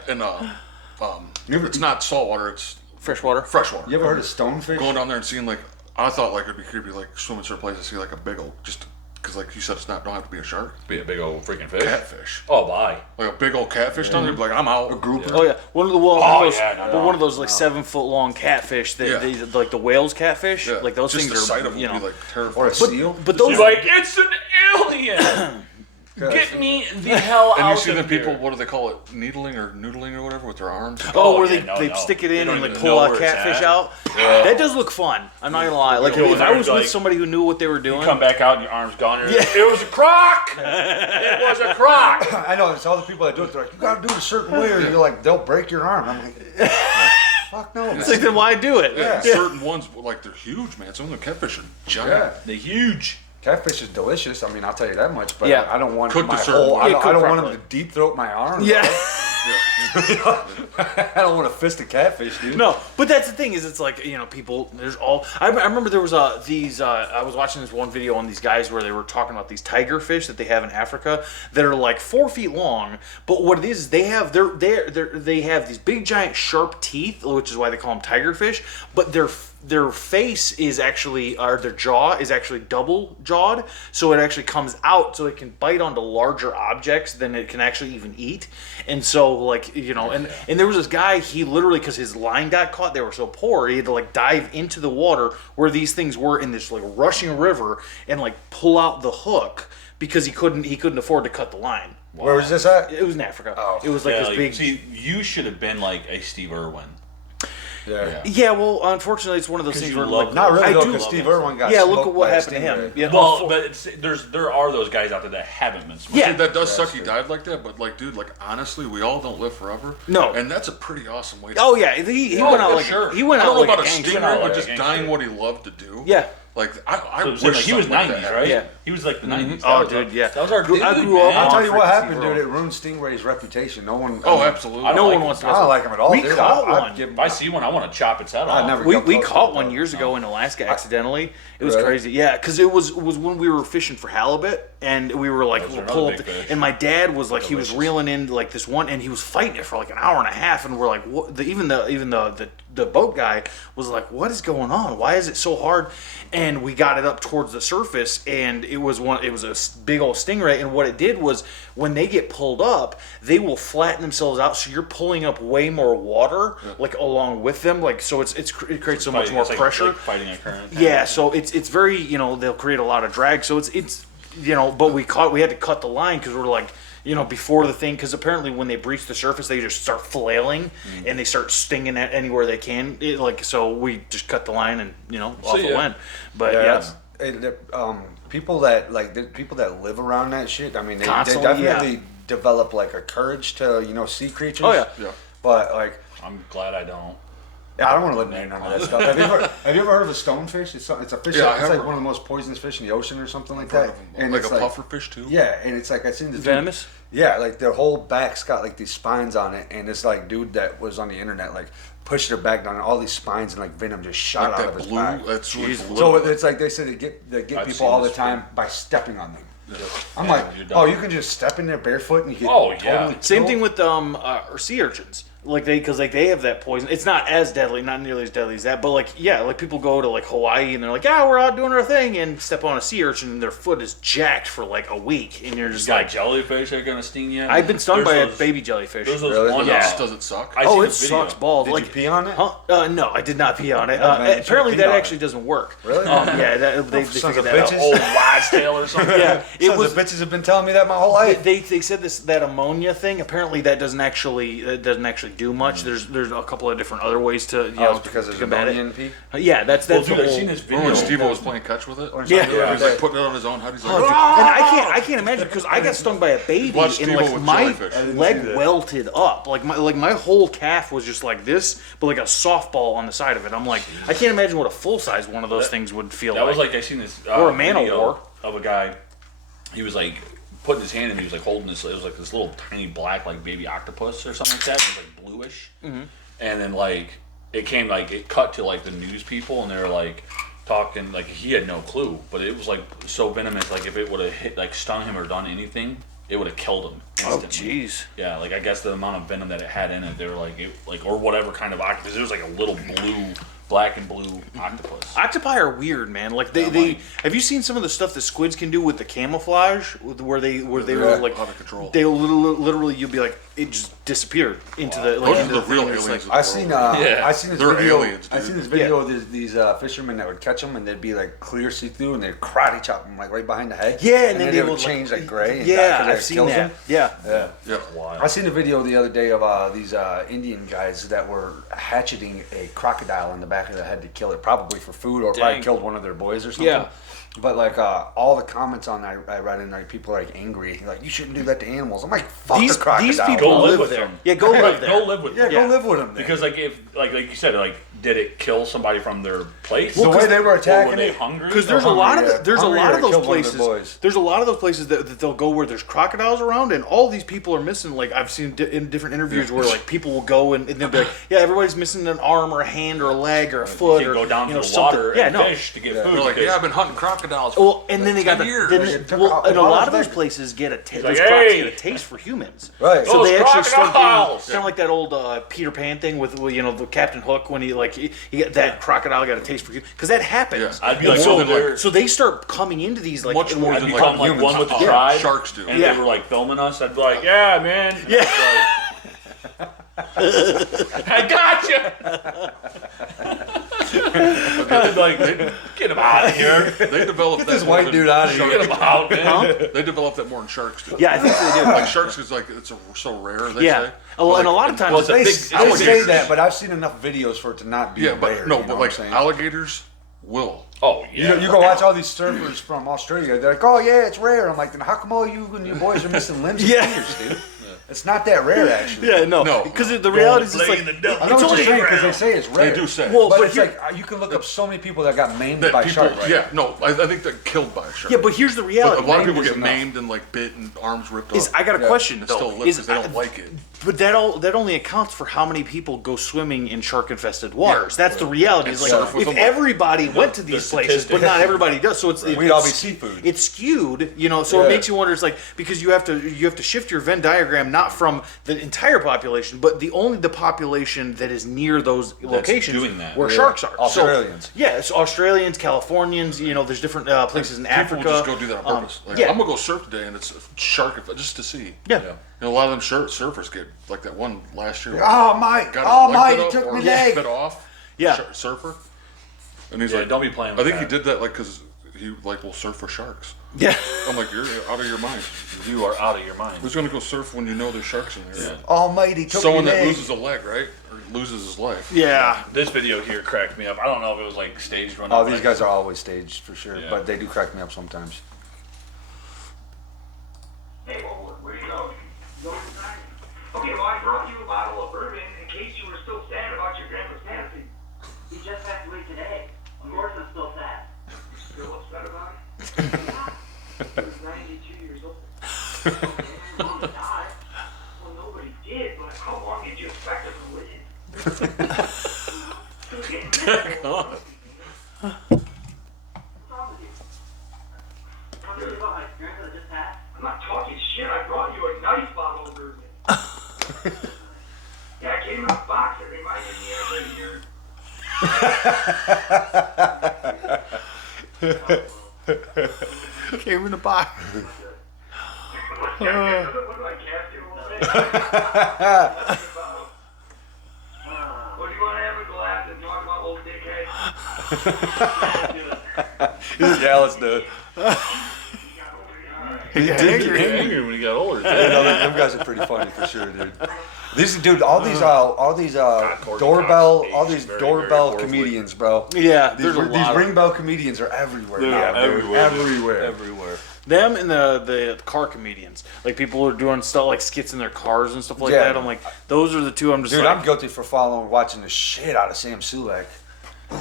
It's not saltwater. It's Freshwater. freshwater. You ever heard of stonefish? Going down there and seeing like I thought like it'd be creepy like swimming certain places see like a big old just because like you said it's not don't have to be a shark Be a big old freaking fish. catfish Oh, bye. like a big old catfish down there be like I'm out A grouper? Oh yeah, one of those, yeah, no. one of those like 7-foot long catfish that Yeah. they, like the whales catfish. yeah. Like those just things the are sight of them you would know. be like Or terrifying a seal? But those He's like, it's an alien. Get me the hell and out you see of the people here. what do they call it needling or noodling or whatever with their arms Oh, where yeah, they no. stick it They in don't and like even pull know a where it's catfish at. out. That does look fun. I'm not gonna lie. Like go in if I there was and, with like, somebody who knew what they were doing. Come back out and your arm's gone. Yeah. It was a croc. It was a croc. I know, it's all the people that do it. They're like, you gotta do it a certain way, or you're like, they'll break your arm. I'm like, fuck no. It's like then why do it? yeah. Certain ones like they're huge man some of the catfish are giant Yeah. They're huge. Catfish is delicious. I mean, I'll tell you that much. But Yeah. I don't want Cooked my a certain whole. way. I Yeah, don't, I cooked don't want properly. them to deep throat my arm. Yeah. I don't want to fist a catfish, dude. No, but that's the thing is, it's like people. There's all. I remember there was these. I was watching this one video on these guys where they were talking about these tiger fish that they have in Africa that are like 4 feet long. But what it is, they have they have these big giant sharp teeth, which is why they call them tiger fish. But their face is actually, or their jaw is actually double jawed, so it actually comes out so it can bite onto larger objects than it can actually even eat. And so like and there was this guy, he literally, because his line got caught, they were so poor, he had to like dive into the water where these things were in this like rushing river and like pull out the hook because he couldn't afford to cut the line. Where was this at? It was in Africa. Oh. It was like Yeah, this big. See, you should have been like a Steve Irwin. Yeah. Yeah, well, unfortunately, it's one of those 'Cause things you where love like Not really I though, do because love Steve those. Irwin got Yeah, look smoked at what by a happened to him. stingray. Yeah, Well, but there are those guys out there that haven't been smoked. Yeah. Dude, that does suck he died like that, but like, dude, like honestly, we all don't live forever. No. And that's a pretty awesome way to Oh yeah, he Oh, went out for like sure. he went I out don't know like about a gangster. stinger, out but like just a dying gangster. what he loved to do. Yeah. Like I So wish like, he was something like 90s, that right? Yeah. He was like the 90s. Oh, That was dude, our- yeah. That was our I dude, grew up man. I'll tell you what freaking happened, Steve dude. It Irwin. ruined Stingray's reputation. No one. Oh, I mean, absolutely. I No like one him. wants to. I don't like him at all. We dude. caught I'd one. give him- If I see one, I want to chop its head off. I'd never We go close caught to one it, years ago in Alaska accidentally. It was Really? crazy. Yeah, because it was when we were fishing for halibut, and we were like, Those are we'll another pull up, big the, fish. and my dad was like, he was Delicious. reeling in like this one, and he was fighting it for like an hour and a half, and we're like, what? Even the boat guy was like, what is going on? Why is it so hard? And we got it up towards the surface, and it was a big old stingray, and what it did was when they get pulled up, they will flatten themselves out, so you're pulling up way more water like along with them, like so it creates so much Fighting- more it's like- pressure. like fighting a current. Yeah, so it's very, they'll create a lot of drag. So it's but we had to cut the line because we're like, before the thing, because apparently when they breach the surface, they just start flailing and they start stinging at anywhere they can. So we just cut the line and off it yeah. went. But Yeah. yeah, People that the people that live around that shit. I mean, they Constantly, definitely develop like a courage to see creatures. Oh, yeah. Yeah. But like, I'm glad I don't. I don't want to live near none of that stuff. Have you ever heard of a stonefish? It's a fish. Yeah, I it's have like heard. one of the most poisonous fish in the ocean or something like Heard that. of 'em. Like it's a puffer fish too. Yeah, and it's like I seen this dude- venomous. Yeah, like their whole back's got like these spines on it, and this like dude that was on the internet like pushed their back down, and all these spines and like venom just shot Like out that of his blue. back. That's really Jeez. blue. So it's like they said they get I've people seen all the this time by stepping on them. I'm Yeah, like, you're oh, done. you can just step in there barefoot and you get Oh, yeah. totally Same killed? thing with or sea urchins. Like because they have that poison. It's not as deadly, not nearly as deadly as that. But like people go to like Hawaii and they're like, yeah, we're out doing our thing, and step on a sea urchin and their foot is jacked for like a week, and you're just Got like, jellyfish that are gonna sting you. I've been stung There's by those- a baby jellyfish. There's those Really? ones. Does it suck? I Oh, seen it the video. sucks balls. Did like, you pee on it? Huh? No, I did not pee on it. man, you should've Apparently, peed that on actually it. doesn't work. Really? Yeah, they Sons figured of that bitches. out. Old wives' tale or something. Yeah, it Sons was. of bitches have been telling me that my whole life. They said that ammonia thing. Apparently, that doesn't actually do much. There's a couple of different other ways to Oh, it's because there's combat ammonia it. in pee? Yeah, that's Well, the dude, I've whole- seen this Remember video. when Steve was playing catch with it? Yeah. He's like putting it on his own head. He's like, Oh, dude. And I can't imagine because I got stung by a baby Watch and Steve-O like with my jellyfish. I didn't leg see that. welted up. Like my whole calf was just like this, but like a softball on the side of it. I'm like, I can't imagine what a full size one of those things would feel That like. was like I seen this Or a man of video war. of a guy. He was like putting his hand in. He was like holding this. It was like this little tiny black like baby octopus or something like that. It was like bluish. Mm-hmm. And then like it cut to like the news people, and they were like talking like he had no clue, but it was like so venomous. Like if it would have hit like stung him or done anything, it would have killed him. Oh Instantly. jeez. Yeah, like I guess the amount of venom that it had in it, they were like, or whatever kind of octopus. It was like a little black and blue octopus. Octopi are weird, man. Like they have you seen some of the stuff that squids can do with the camouflage, where they will like out of control. they literally you'll be like it just disappeared into the like Those are into the thing, real and it's aliens. like- I seen I seen this They're video. aliens, I dude. seen this video of these fishermen that would catch them and they'd be like clear see through and they'd karate chop them like right behind the head. Yeah, and then then they would would, like- change like gray. and Yeah, 'cause it I've seen kills that. them. Yeah. Yeah. Yeah. I seen a video the other day of these Indian guys that were hatcheting a crocodile in the back of the head to kill it, probably for food or probably Dang. killed one of their boys or something. Yeah. But like all the comments on that I read and like people are like angry, like you shouldn't do that to animals. I'm like, fuck These the crocodile. these people Go live live with there. them. Yeah, go live Right, there. Go live with yeah, them. go live with them. Then. Because like if like you said, like did it kill somebody from their place? the way they were Or attacking were they it, hungry? Because there's a hungry, lot of yeah. there's a Hungry lot or of those killed one of their places. boys. There's a lot of those places that they'll go where there's crocodiles around, and all these people are missing. Like I've seen in different interviews where like people will go and they'll be like, yeah, everybody's missing an arm or a hand or a leg or a you foot can or go down to the something. water Yeah, and no. fish to get food. They're like, because- yeah, I've been hunting crocodiles. For Well, and then they got 10 the years. then, It took well, out and a all lot his of those leg. places get a like, those "Hey!" crocs get a taste for humans. Right. So Those they actually start getting crocodiles! kind of like that old Peter Pan thing with the Captain Hook when he got that crocodile got a taste for you because that happens. Yeah. I'd be And like, so, oh, they're- so they start coming into these like Much more I'd than become like humans. one with the Yeah. tribe. Sharks do. And Yeah. they were like filming us. I'd be like, yeah, man. And Yeah. I'd be like, I got you. like, get him out of here. They developed that this more white than dude out of shark- here. Get him out, man. They developed that more in sharks too. Yeah, I think they do. Like sharks is like it's so rare. They Yeah, say. and a lot of times well, it's a They, big- they alligators. say that, but I've seen enough videos for it to not be Yeah, rare. but no, you know but what I'm like saying? alligators will. Oh, You yeah. know, you go watch all these surfers from Australia. They're like, "Oh yeah, it's rare." I'm like, "Then how come all you and your boys are missing limbs and Yeah. fingers, dude? It's not that rare, actually." yeah, no, No. because the reality is just like I know what you're saying because they say it's rare. They do say. Well, but, but it's here- like you can look up so many people that got maimed that by people, sharks. yeah, no, I think they're killed by a shark. yeah, but here's the But reality. a lot of Maimed people is get enough. maimed and like bit and arms ripped Is off. I got a Yeah. question and though. still live Is because they don't like it. But that only accounts for how many people go swimming in shark-infested waters. That's the reality. Is like surf with if them. everybody went to these places, but not everybody does, so We'd all be seafood. It's skewed, you know. So Yeah. it makes you wonder. It's like because you have to shift your Venn diagram not from the entire population, but the population that is near those locations doing that. where Yeah. sharks are. Australians. So, yeah, it's Australians, Californians. You know, there's different places in People Africa. will just go do that on purpose. Like, yeah. I'm gonna go surf today, and it's a shark just to see. Yeah. And a lot of them surfers get like that one last year. Oh Mike! got his Oh leg Mike! bit He up took or me leg. bit off. Yeah. Surfer. And he's Yeah, like, don't be playing I with think he that. did that like because he like will surf for sharks. Yeah. I'm like, you're out of your mind. You are out of your mind. Who's gonna go surf when you know there's sharks in there? Yeah. Almighty took Someone me that leg. loses a leg, right, or loses his life. Yeah. This video here cracked me up. I don't know if it was like staged or Oh, not. these guys are always staged for sure, Yeah. but they do crack me up sometimes. Hey, well, where you going? Going tonight? Okay, well, I brought you a bottle of bourbon in case you were still sad about your grandpa's passing. You just passed away today. Of course I'm still sad. Still upset about it? He was 92 years old. Okay, my mom died. Well, nobody did, but how long did you expect her to live? She was getting miserable. What's wrong with you? Tell me about my grandpa that just passed. I'm not talking shit. I brought you a nice bottle of bourbon. Yeah, it came in a box that reminded me of your. Came in a box. What do I cast you a little bit? What do you want to have a glass and talk about old dickhead? Yeah, let's do it. He's You're angry when you got older. Them guys are pretty funny for sure, dude. These dude, all these Courtney doorbell, Cox all aged these very, doorbell very poorly. comedians, bro. Yeah, These, there's a these lot. ring bell comedians are everywhere now, dude. everywhere. Everywhere. Them and the car comedians, like people who are doing stuff like skits in their cars and stuff like Yeah. that. I'm like, those are the two. I'm just Dude, like, I'm guilty for watching the shit out of Sam Sulek.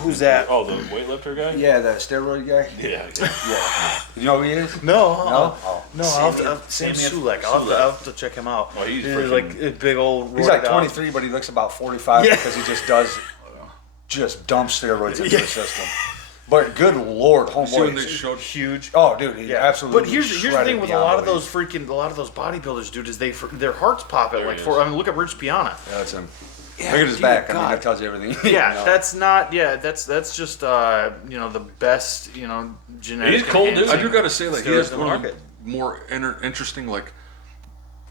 who's that? Oh, the weightlifter guy? Yeah, the steroid guy. Yeah. Yeah. You know who he is? No, No? Oh. no. I'll have to, Sam Sulek. I'll have to check him out. Oh, he's like a big old. He's like roided out- 23, but he looks about 45 Yeah. because he just dumps steroids into the system. But good lord, See when homeboy. they showed Huge. Oh, dude, he absolutely. But here's the shredded thing with a beyond lot of belief. those bodybuilders, dude, is their hearts pop at There like he four. is. I mean, look at Rich Piana. Yeah, that's him. Yeah, Look at his dude, back. I mean, God. that tells you everything. Yeah, You know? that's not. Yeah, that's just the best genetic. He's cool, dude. enhancing I do gotta say, like he steroids has in the one of the market. more interesting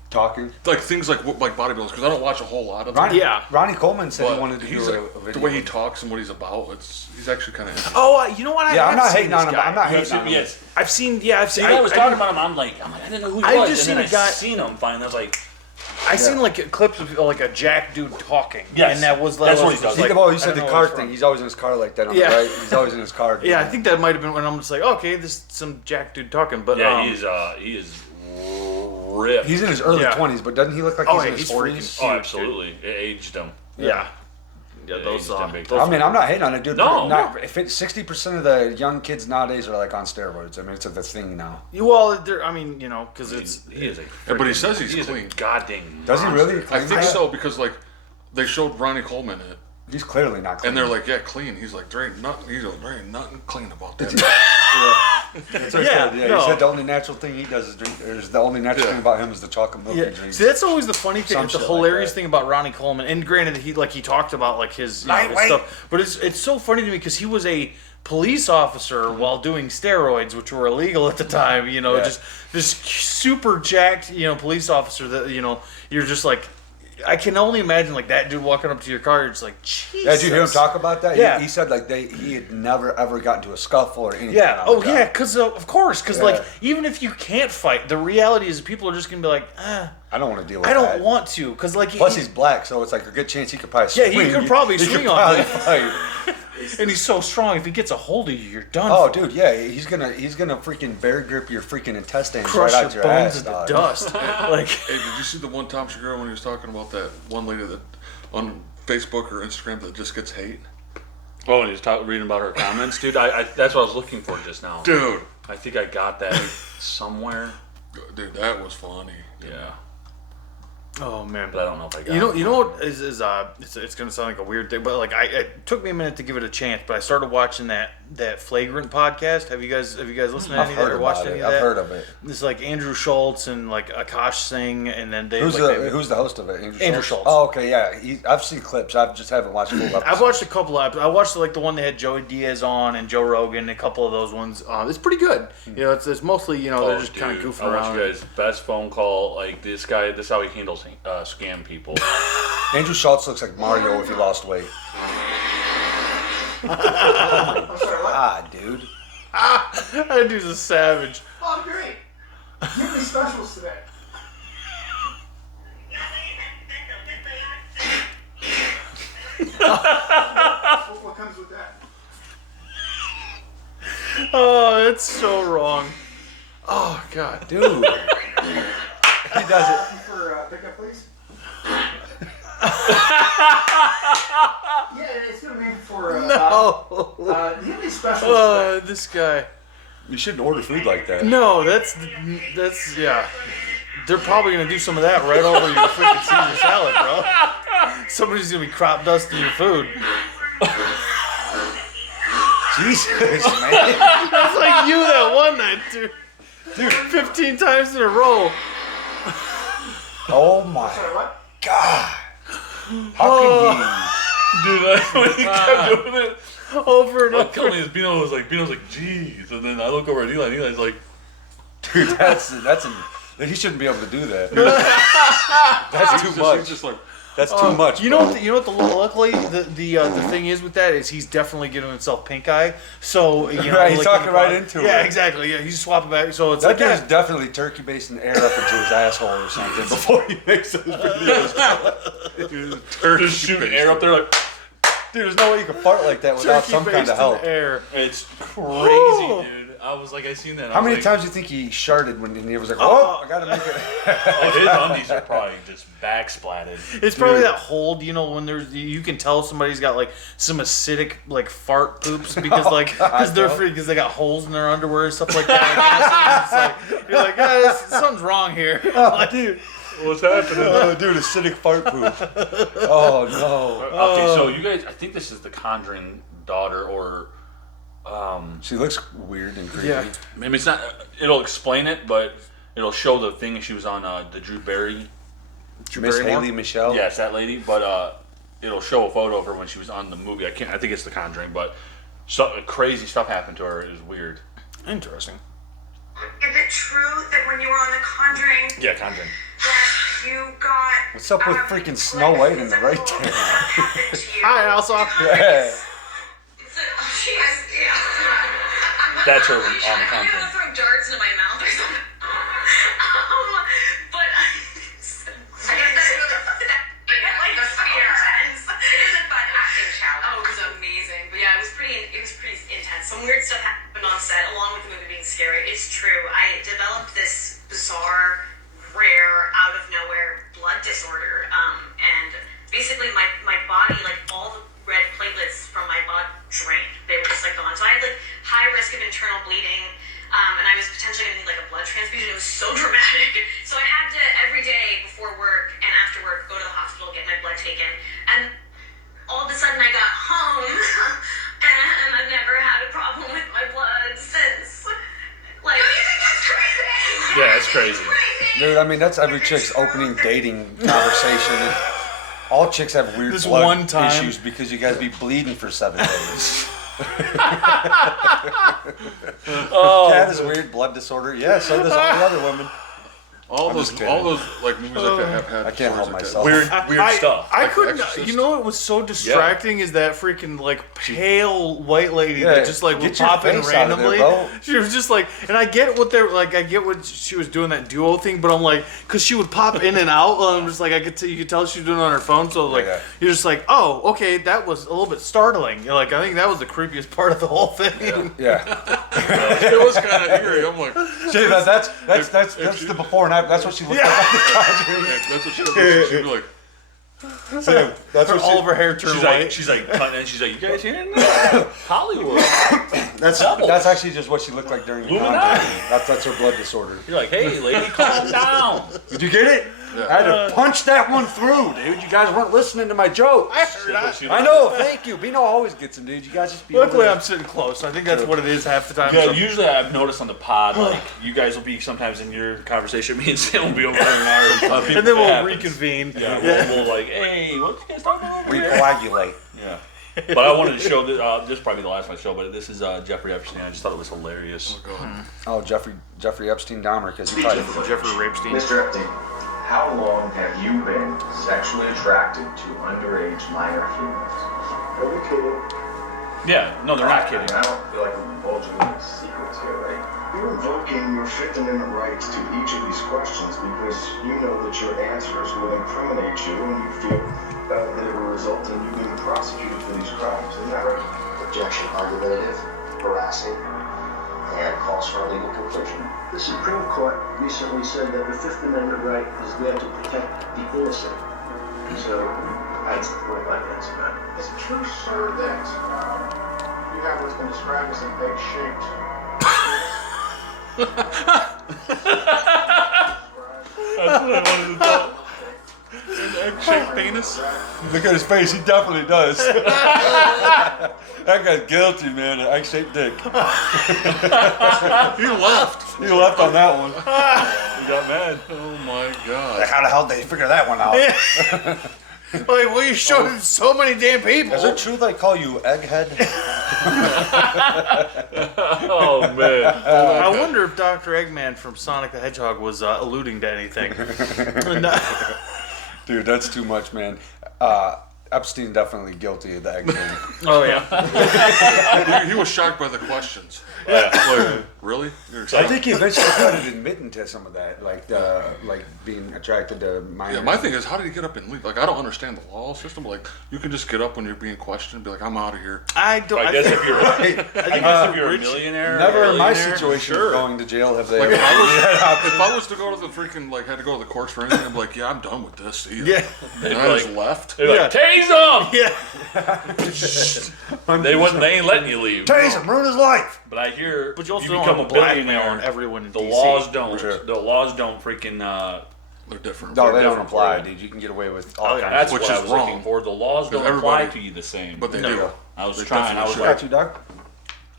talking. like things like bodybuilders because I don't watch a whole lot of them. Ronnie, Yeah. Ronnie Coleman said But he wanted to he's do like, a video. the way he talks and what he's about, he's actually kind of interesting. Oh, you know what? I Yeah, have I'm not seen hating this on him. guy. I'm not hating on him. Yes. I've seen. Yeah, I've seen. I was talking didn't- about him. I'm like, I didn't know who he I've was. just and then seen a guy- I seen him finally. I was like, I seen like clips of like a jack dude talking. Yes. and that was That's what he was does. like, Oh, you I said don't the know car where it's thing. from. He's always in his car like that on Yeah. the right. He's always in his car. Yeah, I think that might have been when I'm just like, okay, this is some jack dude talking. But yeah, he is ripped. He's in his early Yeah. 20s, but doesn't he look like Oh, he's yeah, in his he's 40s? freaking- oh, absolutely. It aged him. yeah, Yeah, those. he's done big those I mean, I'm not hating on it, dude. No, If 60% of the young kids nowadays are like on steroids, I mean, it's a thing now. well, I mean, because it's He is a. Yeah, but he freaking- says he's he is a clean. goddamn. Does he really? I think so because like they showed Ronnie Coleman it, He's clearly not clean. and they're like, yeah, clean. He's like, there ain't nothing. He's like, there ain't nothing clean about that. That's what he Yeah, said. Yeah, no. he said the only natural thing he does is drink. Or the only natural Yeah. thing about him is the chocolate milk Yeah, he drinks. see, that's always the funny thing. Some It's the shit like hilarious that. thing about Ronnie Coleman. And granted, he talked about like his, his Lightweight. stuff, but it's so funny to me because he was a police officer while doing steroids, which were illegal at the time. Yeah. Just this super jacked, police officer that you're just like. I can only imagine like that dude walking up to your car. It's like, Jesus. Yeah, did you hear him talk about that? Yeah. He said like he had never ever gotten into a scuffle or anything. Yeah. on the Oh, job. yeah. Because of course. Because Yeah. like even if you can't fight, the reality is people are just gonna be like, I don't want to deal with I that. don't want to. Because like Plus, he's black, so it's like a good chance he could probably Yeah, swing. he could probably swing on probably you. fight. and he's so strong. If he gets a hold of you, you're done. Oh, for. dude, yeah, he's gonna freaking bear grip your freaking intestines Crush right your out your bones ass, into dog. dust. Like. Hey, did you see the one Tom Segura when he was talking about that one lady that on Facebook or Instagram that just gets hate? Oh, and he's reading about her comments, dude. I that's what I was looking for just now. Dude, I think I got that somewhere. dude, that was funny. Yeah, Oh man. but I don't know if I got. You know what is it's gonna sound like a weird thing, but like it took me a minute to give it a chance, but I started watching that Flagrant podcast. Have you guys listened to I've any of that heard or watched about any it. of that? I've heard of it. It's like Andrew Schultz and like Akash Singh, and then they Who's like, the host of it? Andrew Schultz. Oh, okay, yeah. I've seen clips. I just haven't watched full episodes. I've watched a couple of episodes. I watched like the one they had Joey Diaz on and Joe Rogan, a couple of those ones. It's pretty good. You know, it's mostly they're just kind of goofing I around. want you guys best phone call. Like this guy, this is how he handles scam people. Andrew Schultz looks like Mario if he lost weight. I'm sorry, what? Ah, dude. That dude's a savage. Oh, great. Give me specials today. What comes with that? Oh, it's so wrong. Oh god. Dude. He does it. For pickup, please. Yeah, it's gonna be for. No. Do you have any specials today? This guy. You shouldn't order food like that. No, that's yeah. They're probably gonna do some of that right over your freaking Caesar salad, bro. Somebody's gonna be crop dusting your food. Jesus, man. That's like you that one night, dude. 15 times in a row. Oh my Sorry, what? God. How can Dude, when he kept doing it, Over and what killed over. me is Bino's like, geez, and then I look over at Eli, and Eli's like, he? Dude, he shouldn't be able to do that. That's too much. He's just like, That's too much. You know what? Luckily, the thing is with that is he's definitely giving himself pink eye. So you know, Right, he's like, talking right into Yeah, it. exactly. Yeah, he's swapping back. So it's That like dude's definitely turkey basting air up into his asshole or something before he makes those videos. just shooting air up there like, Dude, there's no way you can fart like that without some kind turkey-based of help. in air. it's crazy, Whoa. dude. I was like, I seen that. How many times do you think he sharted when he was like, "Oh, I gotta make it"? Oh, his undies are probably just backsplatted. It's probably that hold, when there's you can tell somebody's got like some acidic like fart poops because because they're free because they got holes in their underwear and stuff like that. It's like, you're like, something's wrong here. Like, dude. What's happening? Oh, dude, acidic fart poop. Oh no. Okay, so you guys, I think this is the Conjuring daughter, or She looks weird and creepy. Yeah. maybe it's not. It'll explain it, but it'll show the thing she was on the Drew Barry. Miss Barrymore? Haley Michelle. Yes, that lady. But it'll show a photo of her when she was on the movie. I think it's the Conjuring, but crazy stuff happened to her. It was weird. Interesting. Is it true that when you were on The Conjuring, Yeah, Conjuring. that you got... What's up with freaking Snow White in the right there? Hi, Elsa. Yeah. That's her on The I don't Conjuring. want to throw darts into my mouth or something. But I guess that's really like a fear. It is a fun acting challenge. Oh, it was amazing. But yeah, it was pretty intense. Some weird stuff happened on set, along with the movie being scary. It's true. I developed this bizarre, rare, out of nowhere blood disorder. And basically my body, like all the red platelets from my blood drained. They were just like gone. So I had like high risk of internal bleeding. And I was potentially going to need like a blood transfusion. It was so dramatic. So I had to, every day before work and after work, go to the hospital, get my blood taken. And all of a sudden I got home and I've never had a problem with my blood since. Like, you think that's crazy? Yeah, it's crazy. Dude, I mean, that's every chick's opening dating conversation. All chicks have weird This blood one time. issues because you guys be bleeding for 7 days. Oh, Cat has weird blood disorder. Yeah, so does all the other women. all I'm those just kidding. like movies like that have had. I can't help stories like that. myself. Weird stuff. I Like couldn't. Exorcist. You know what was so distracting is that freaking like pale white lady Yeah, that just like would get your pop in face out of there, randomly. bro. She was just like, and I get what they're like. I get what she was doing that duo thing, but I'm like, because she would pop in and out. I'm just like, you could tell she was doing it on her phone. So like, Yeah. you're just like, oh, okay, that was a little bit startling. You're like, I think that was the creepiest part of the whole thing. Yeah. It was kind of eerie. I'm like, See, that's the before and after. That's what she looked like. that's what she'd be like. See, that's what All of her hair turned She's white. like, cutting in. She's like, you guys hearing that? Hollywood. that's actually just what she looked like during the Illuminati. Conjuring. That's her blood disorder. You're like, hey, lady, calm down. Did you get it? I had to punch that one through, dude. You guys weren't listening to my joke. I know. Thank you. Bino always gets them, dude. You guys just be. Luckily, over I'm sitting close. I think that's what it is half the time. Yeah, So- usually I've noticed on the pod, like, you guys will be sometimes in your conversation, me and Sam will be over there in ours. and then we'll reconvene. Yeah, we'll like, hey, what you guys talking about over we here? coagulate. Yeah. But I wanted to show this, this is probably the last one I show, but this is Jeffrey Epstein. I just thought it was hilarious. Oh, Jeffrey Epstein Dahmer, because he probably. Jeffrey Rapstein. Mr. Epstein, how long have you been sexually attracted to underage minor females? Are you kidding? Yeah, no, they're not kidding. I don't feel like I'm divulging any secrets here, right? You're invoking your Fifth Amendment rights to each of these questions because you know that your answers will incriminate you and you feel that it will result in you being prosecuted for these crimes. Isn't that right? Objection, argumentative, harassing, and calls for a legal conclusion. The Supreme Court recently said that the Fifth Amendment right is there to protect the innocent. So, that's what I'd like to answer that. Is it true, sir, that you have what's been described as an egg-shaped? That's what I wanted to talk. An egg-shaped penis. Look at his face. He definitely does. That guy's guilty, man. An egg-shaped dick. He left. He left on that one. He got mad. Oh my god. How the hell did they figure that one out? Like, well, you showed it to so many damn people. Is it true they call you Egghead? Oh, man. I wonder if Dr. Eggman from Sonic the Hedgehog was alluding to anything. Dude, that's too much, man. Epstein definitely guilty of the egg thing. Oh, yeah. He was shocked by the questions. Yeah. Like, really? You're I excited? think he eventually started admitting to some of that, like being attracted to minors. Yeah, my thing is, how did he get up and leave? Like, I don't understand the law system. Like, you can just get up when you're being questioned and be like, I'm out of here. I don't. I guess think- if you're, I guess if you're a millionaire, Never or in my billionaire, situation sure. of going to jail have they Like, ever if I was to go to the freaking, like, had to go to the courts for anything, I'd be like, yeah, I'm done with this. See ya. Yeah. And I just left. They're like, tase them! Yeah. They ain't letting you leave. Tase him, ruin his life. But I hear But you also become don't a have blackmail billionaire. on everyone in The DC. laws don't. Sure. The laws don't freaking. They're different. No, they don't different apply, for you. dude. You can get away with all kinds That's Which what I is was wrong. looking for. The laws don't Because apply everybody- to you the same. But they No. do. I was They trying. I was definitely like, Got you, dog?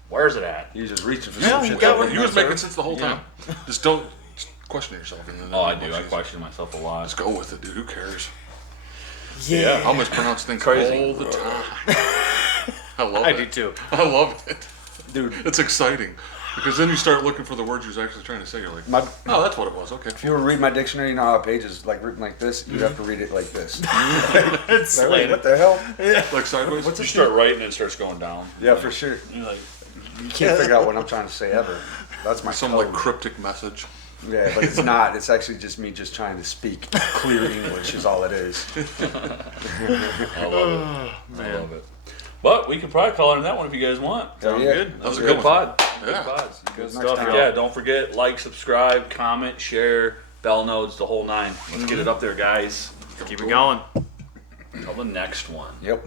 where's it at? He was just reaching for Yeah, some you shit. got Well, one. you was making sense the whole time. Just don't question yourself. And then Oh, I it'll be do. much I easier. question myself a lot. Just go with it, dude. Who cares? Yeah. I'll mispronounce things Crazy. all the time. I love I it. do too. I love it. Dude, It's exciting. Because then you start looking for the words you're actually trying to say. You're like, my, oh, that's what it was. Okay. if you were to read my dictionary, you know how a page is like written like this? You have to read it like this. It's Like, wait, slated. what the hell? Like sideways? What's You this? start writing, it starts going down. Yeah, for sure. You're like, You can't figure out what I'm trying to say ever. That's my Some code. like cryptic message. Yeah, but it's not. It's actually just me just trying to speak clear English is all it is. I love it. I love it. But we could probably call it on that one if you guys want. Sounds yeah. That was a Good good pod. Yeah. Good pods. Good Next stuff. time. Yeah, don't forget, like, subscribe, comment, share, bell notes, the whole nine. Let's get it up there, guys. Keep it going. Until the next one. Yep.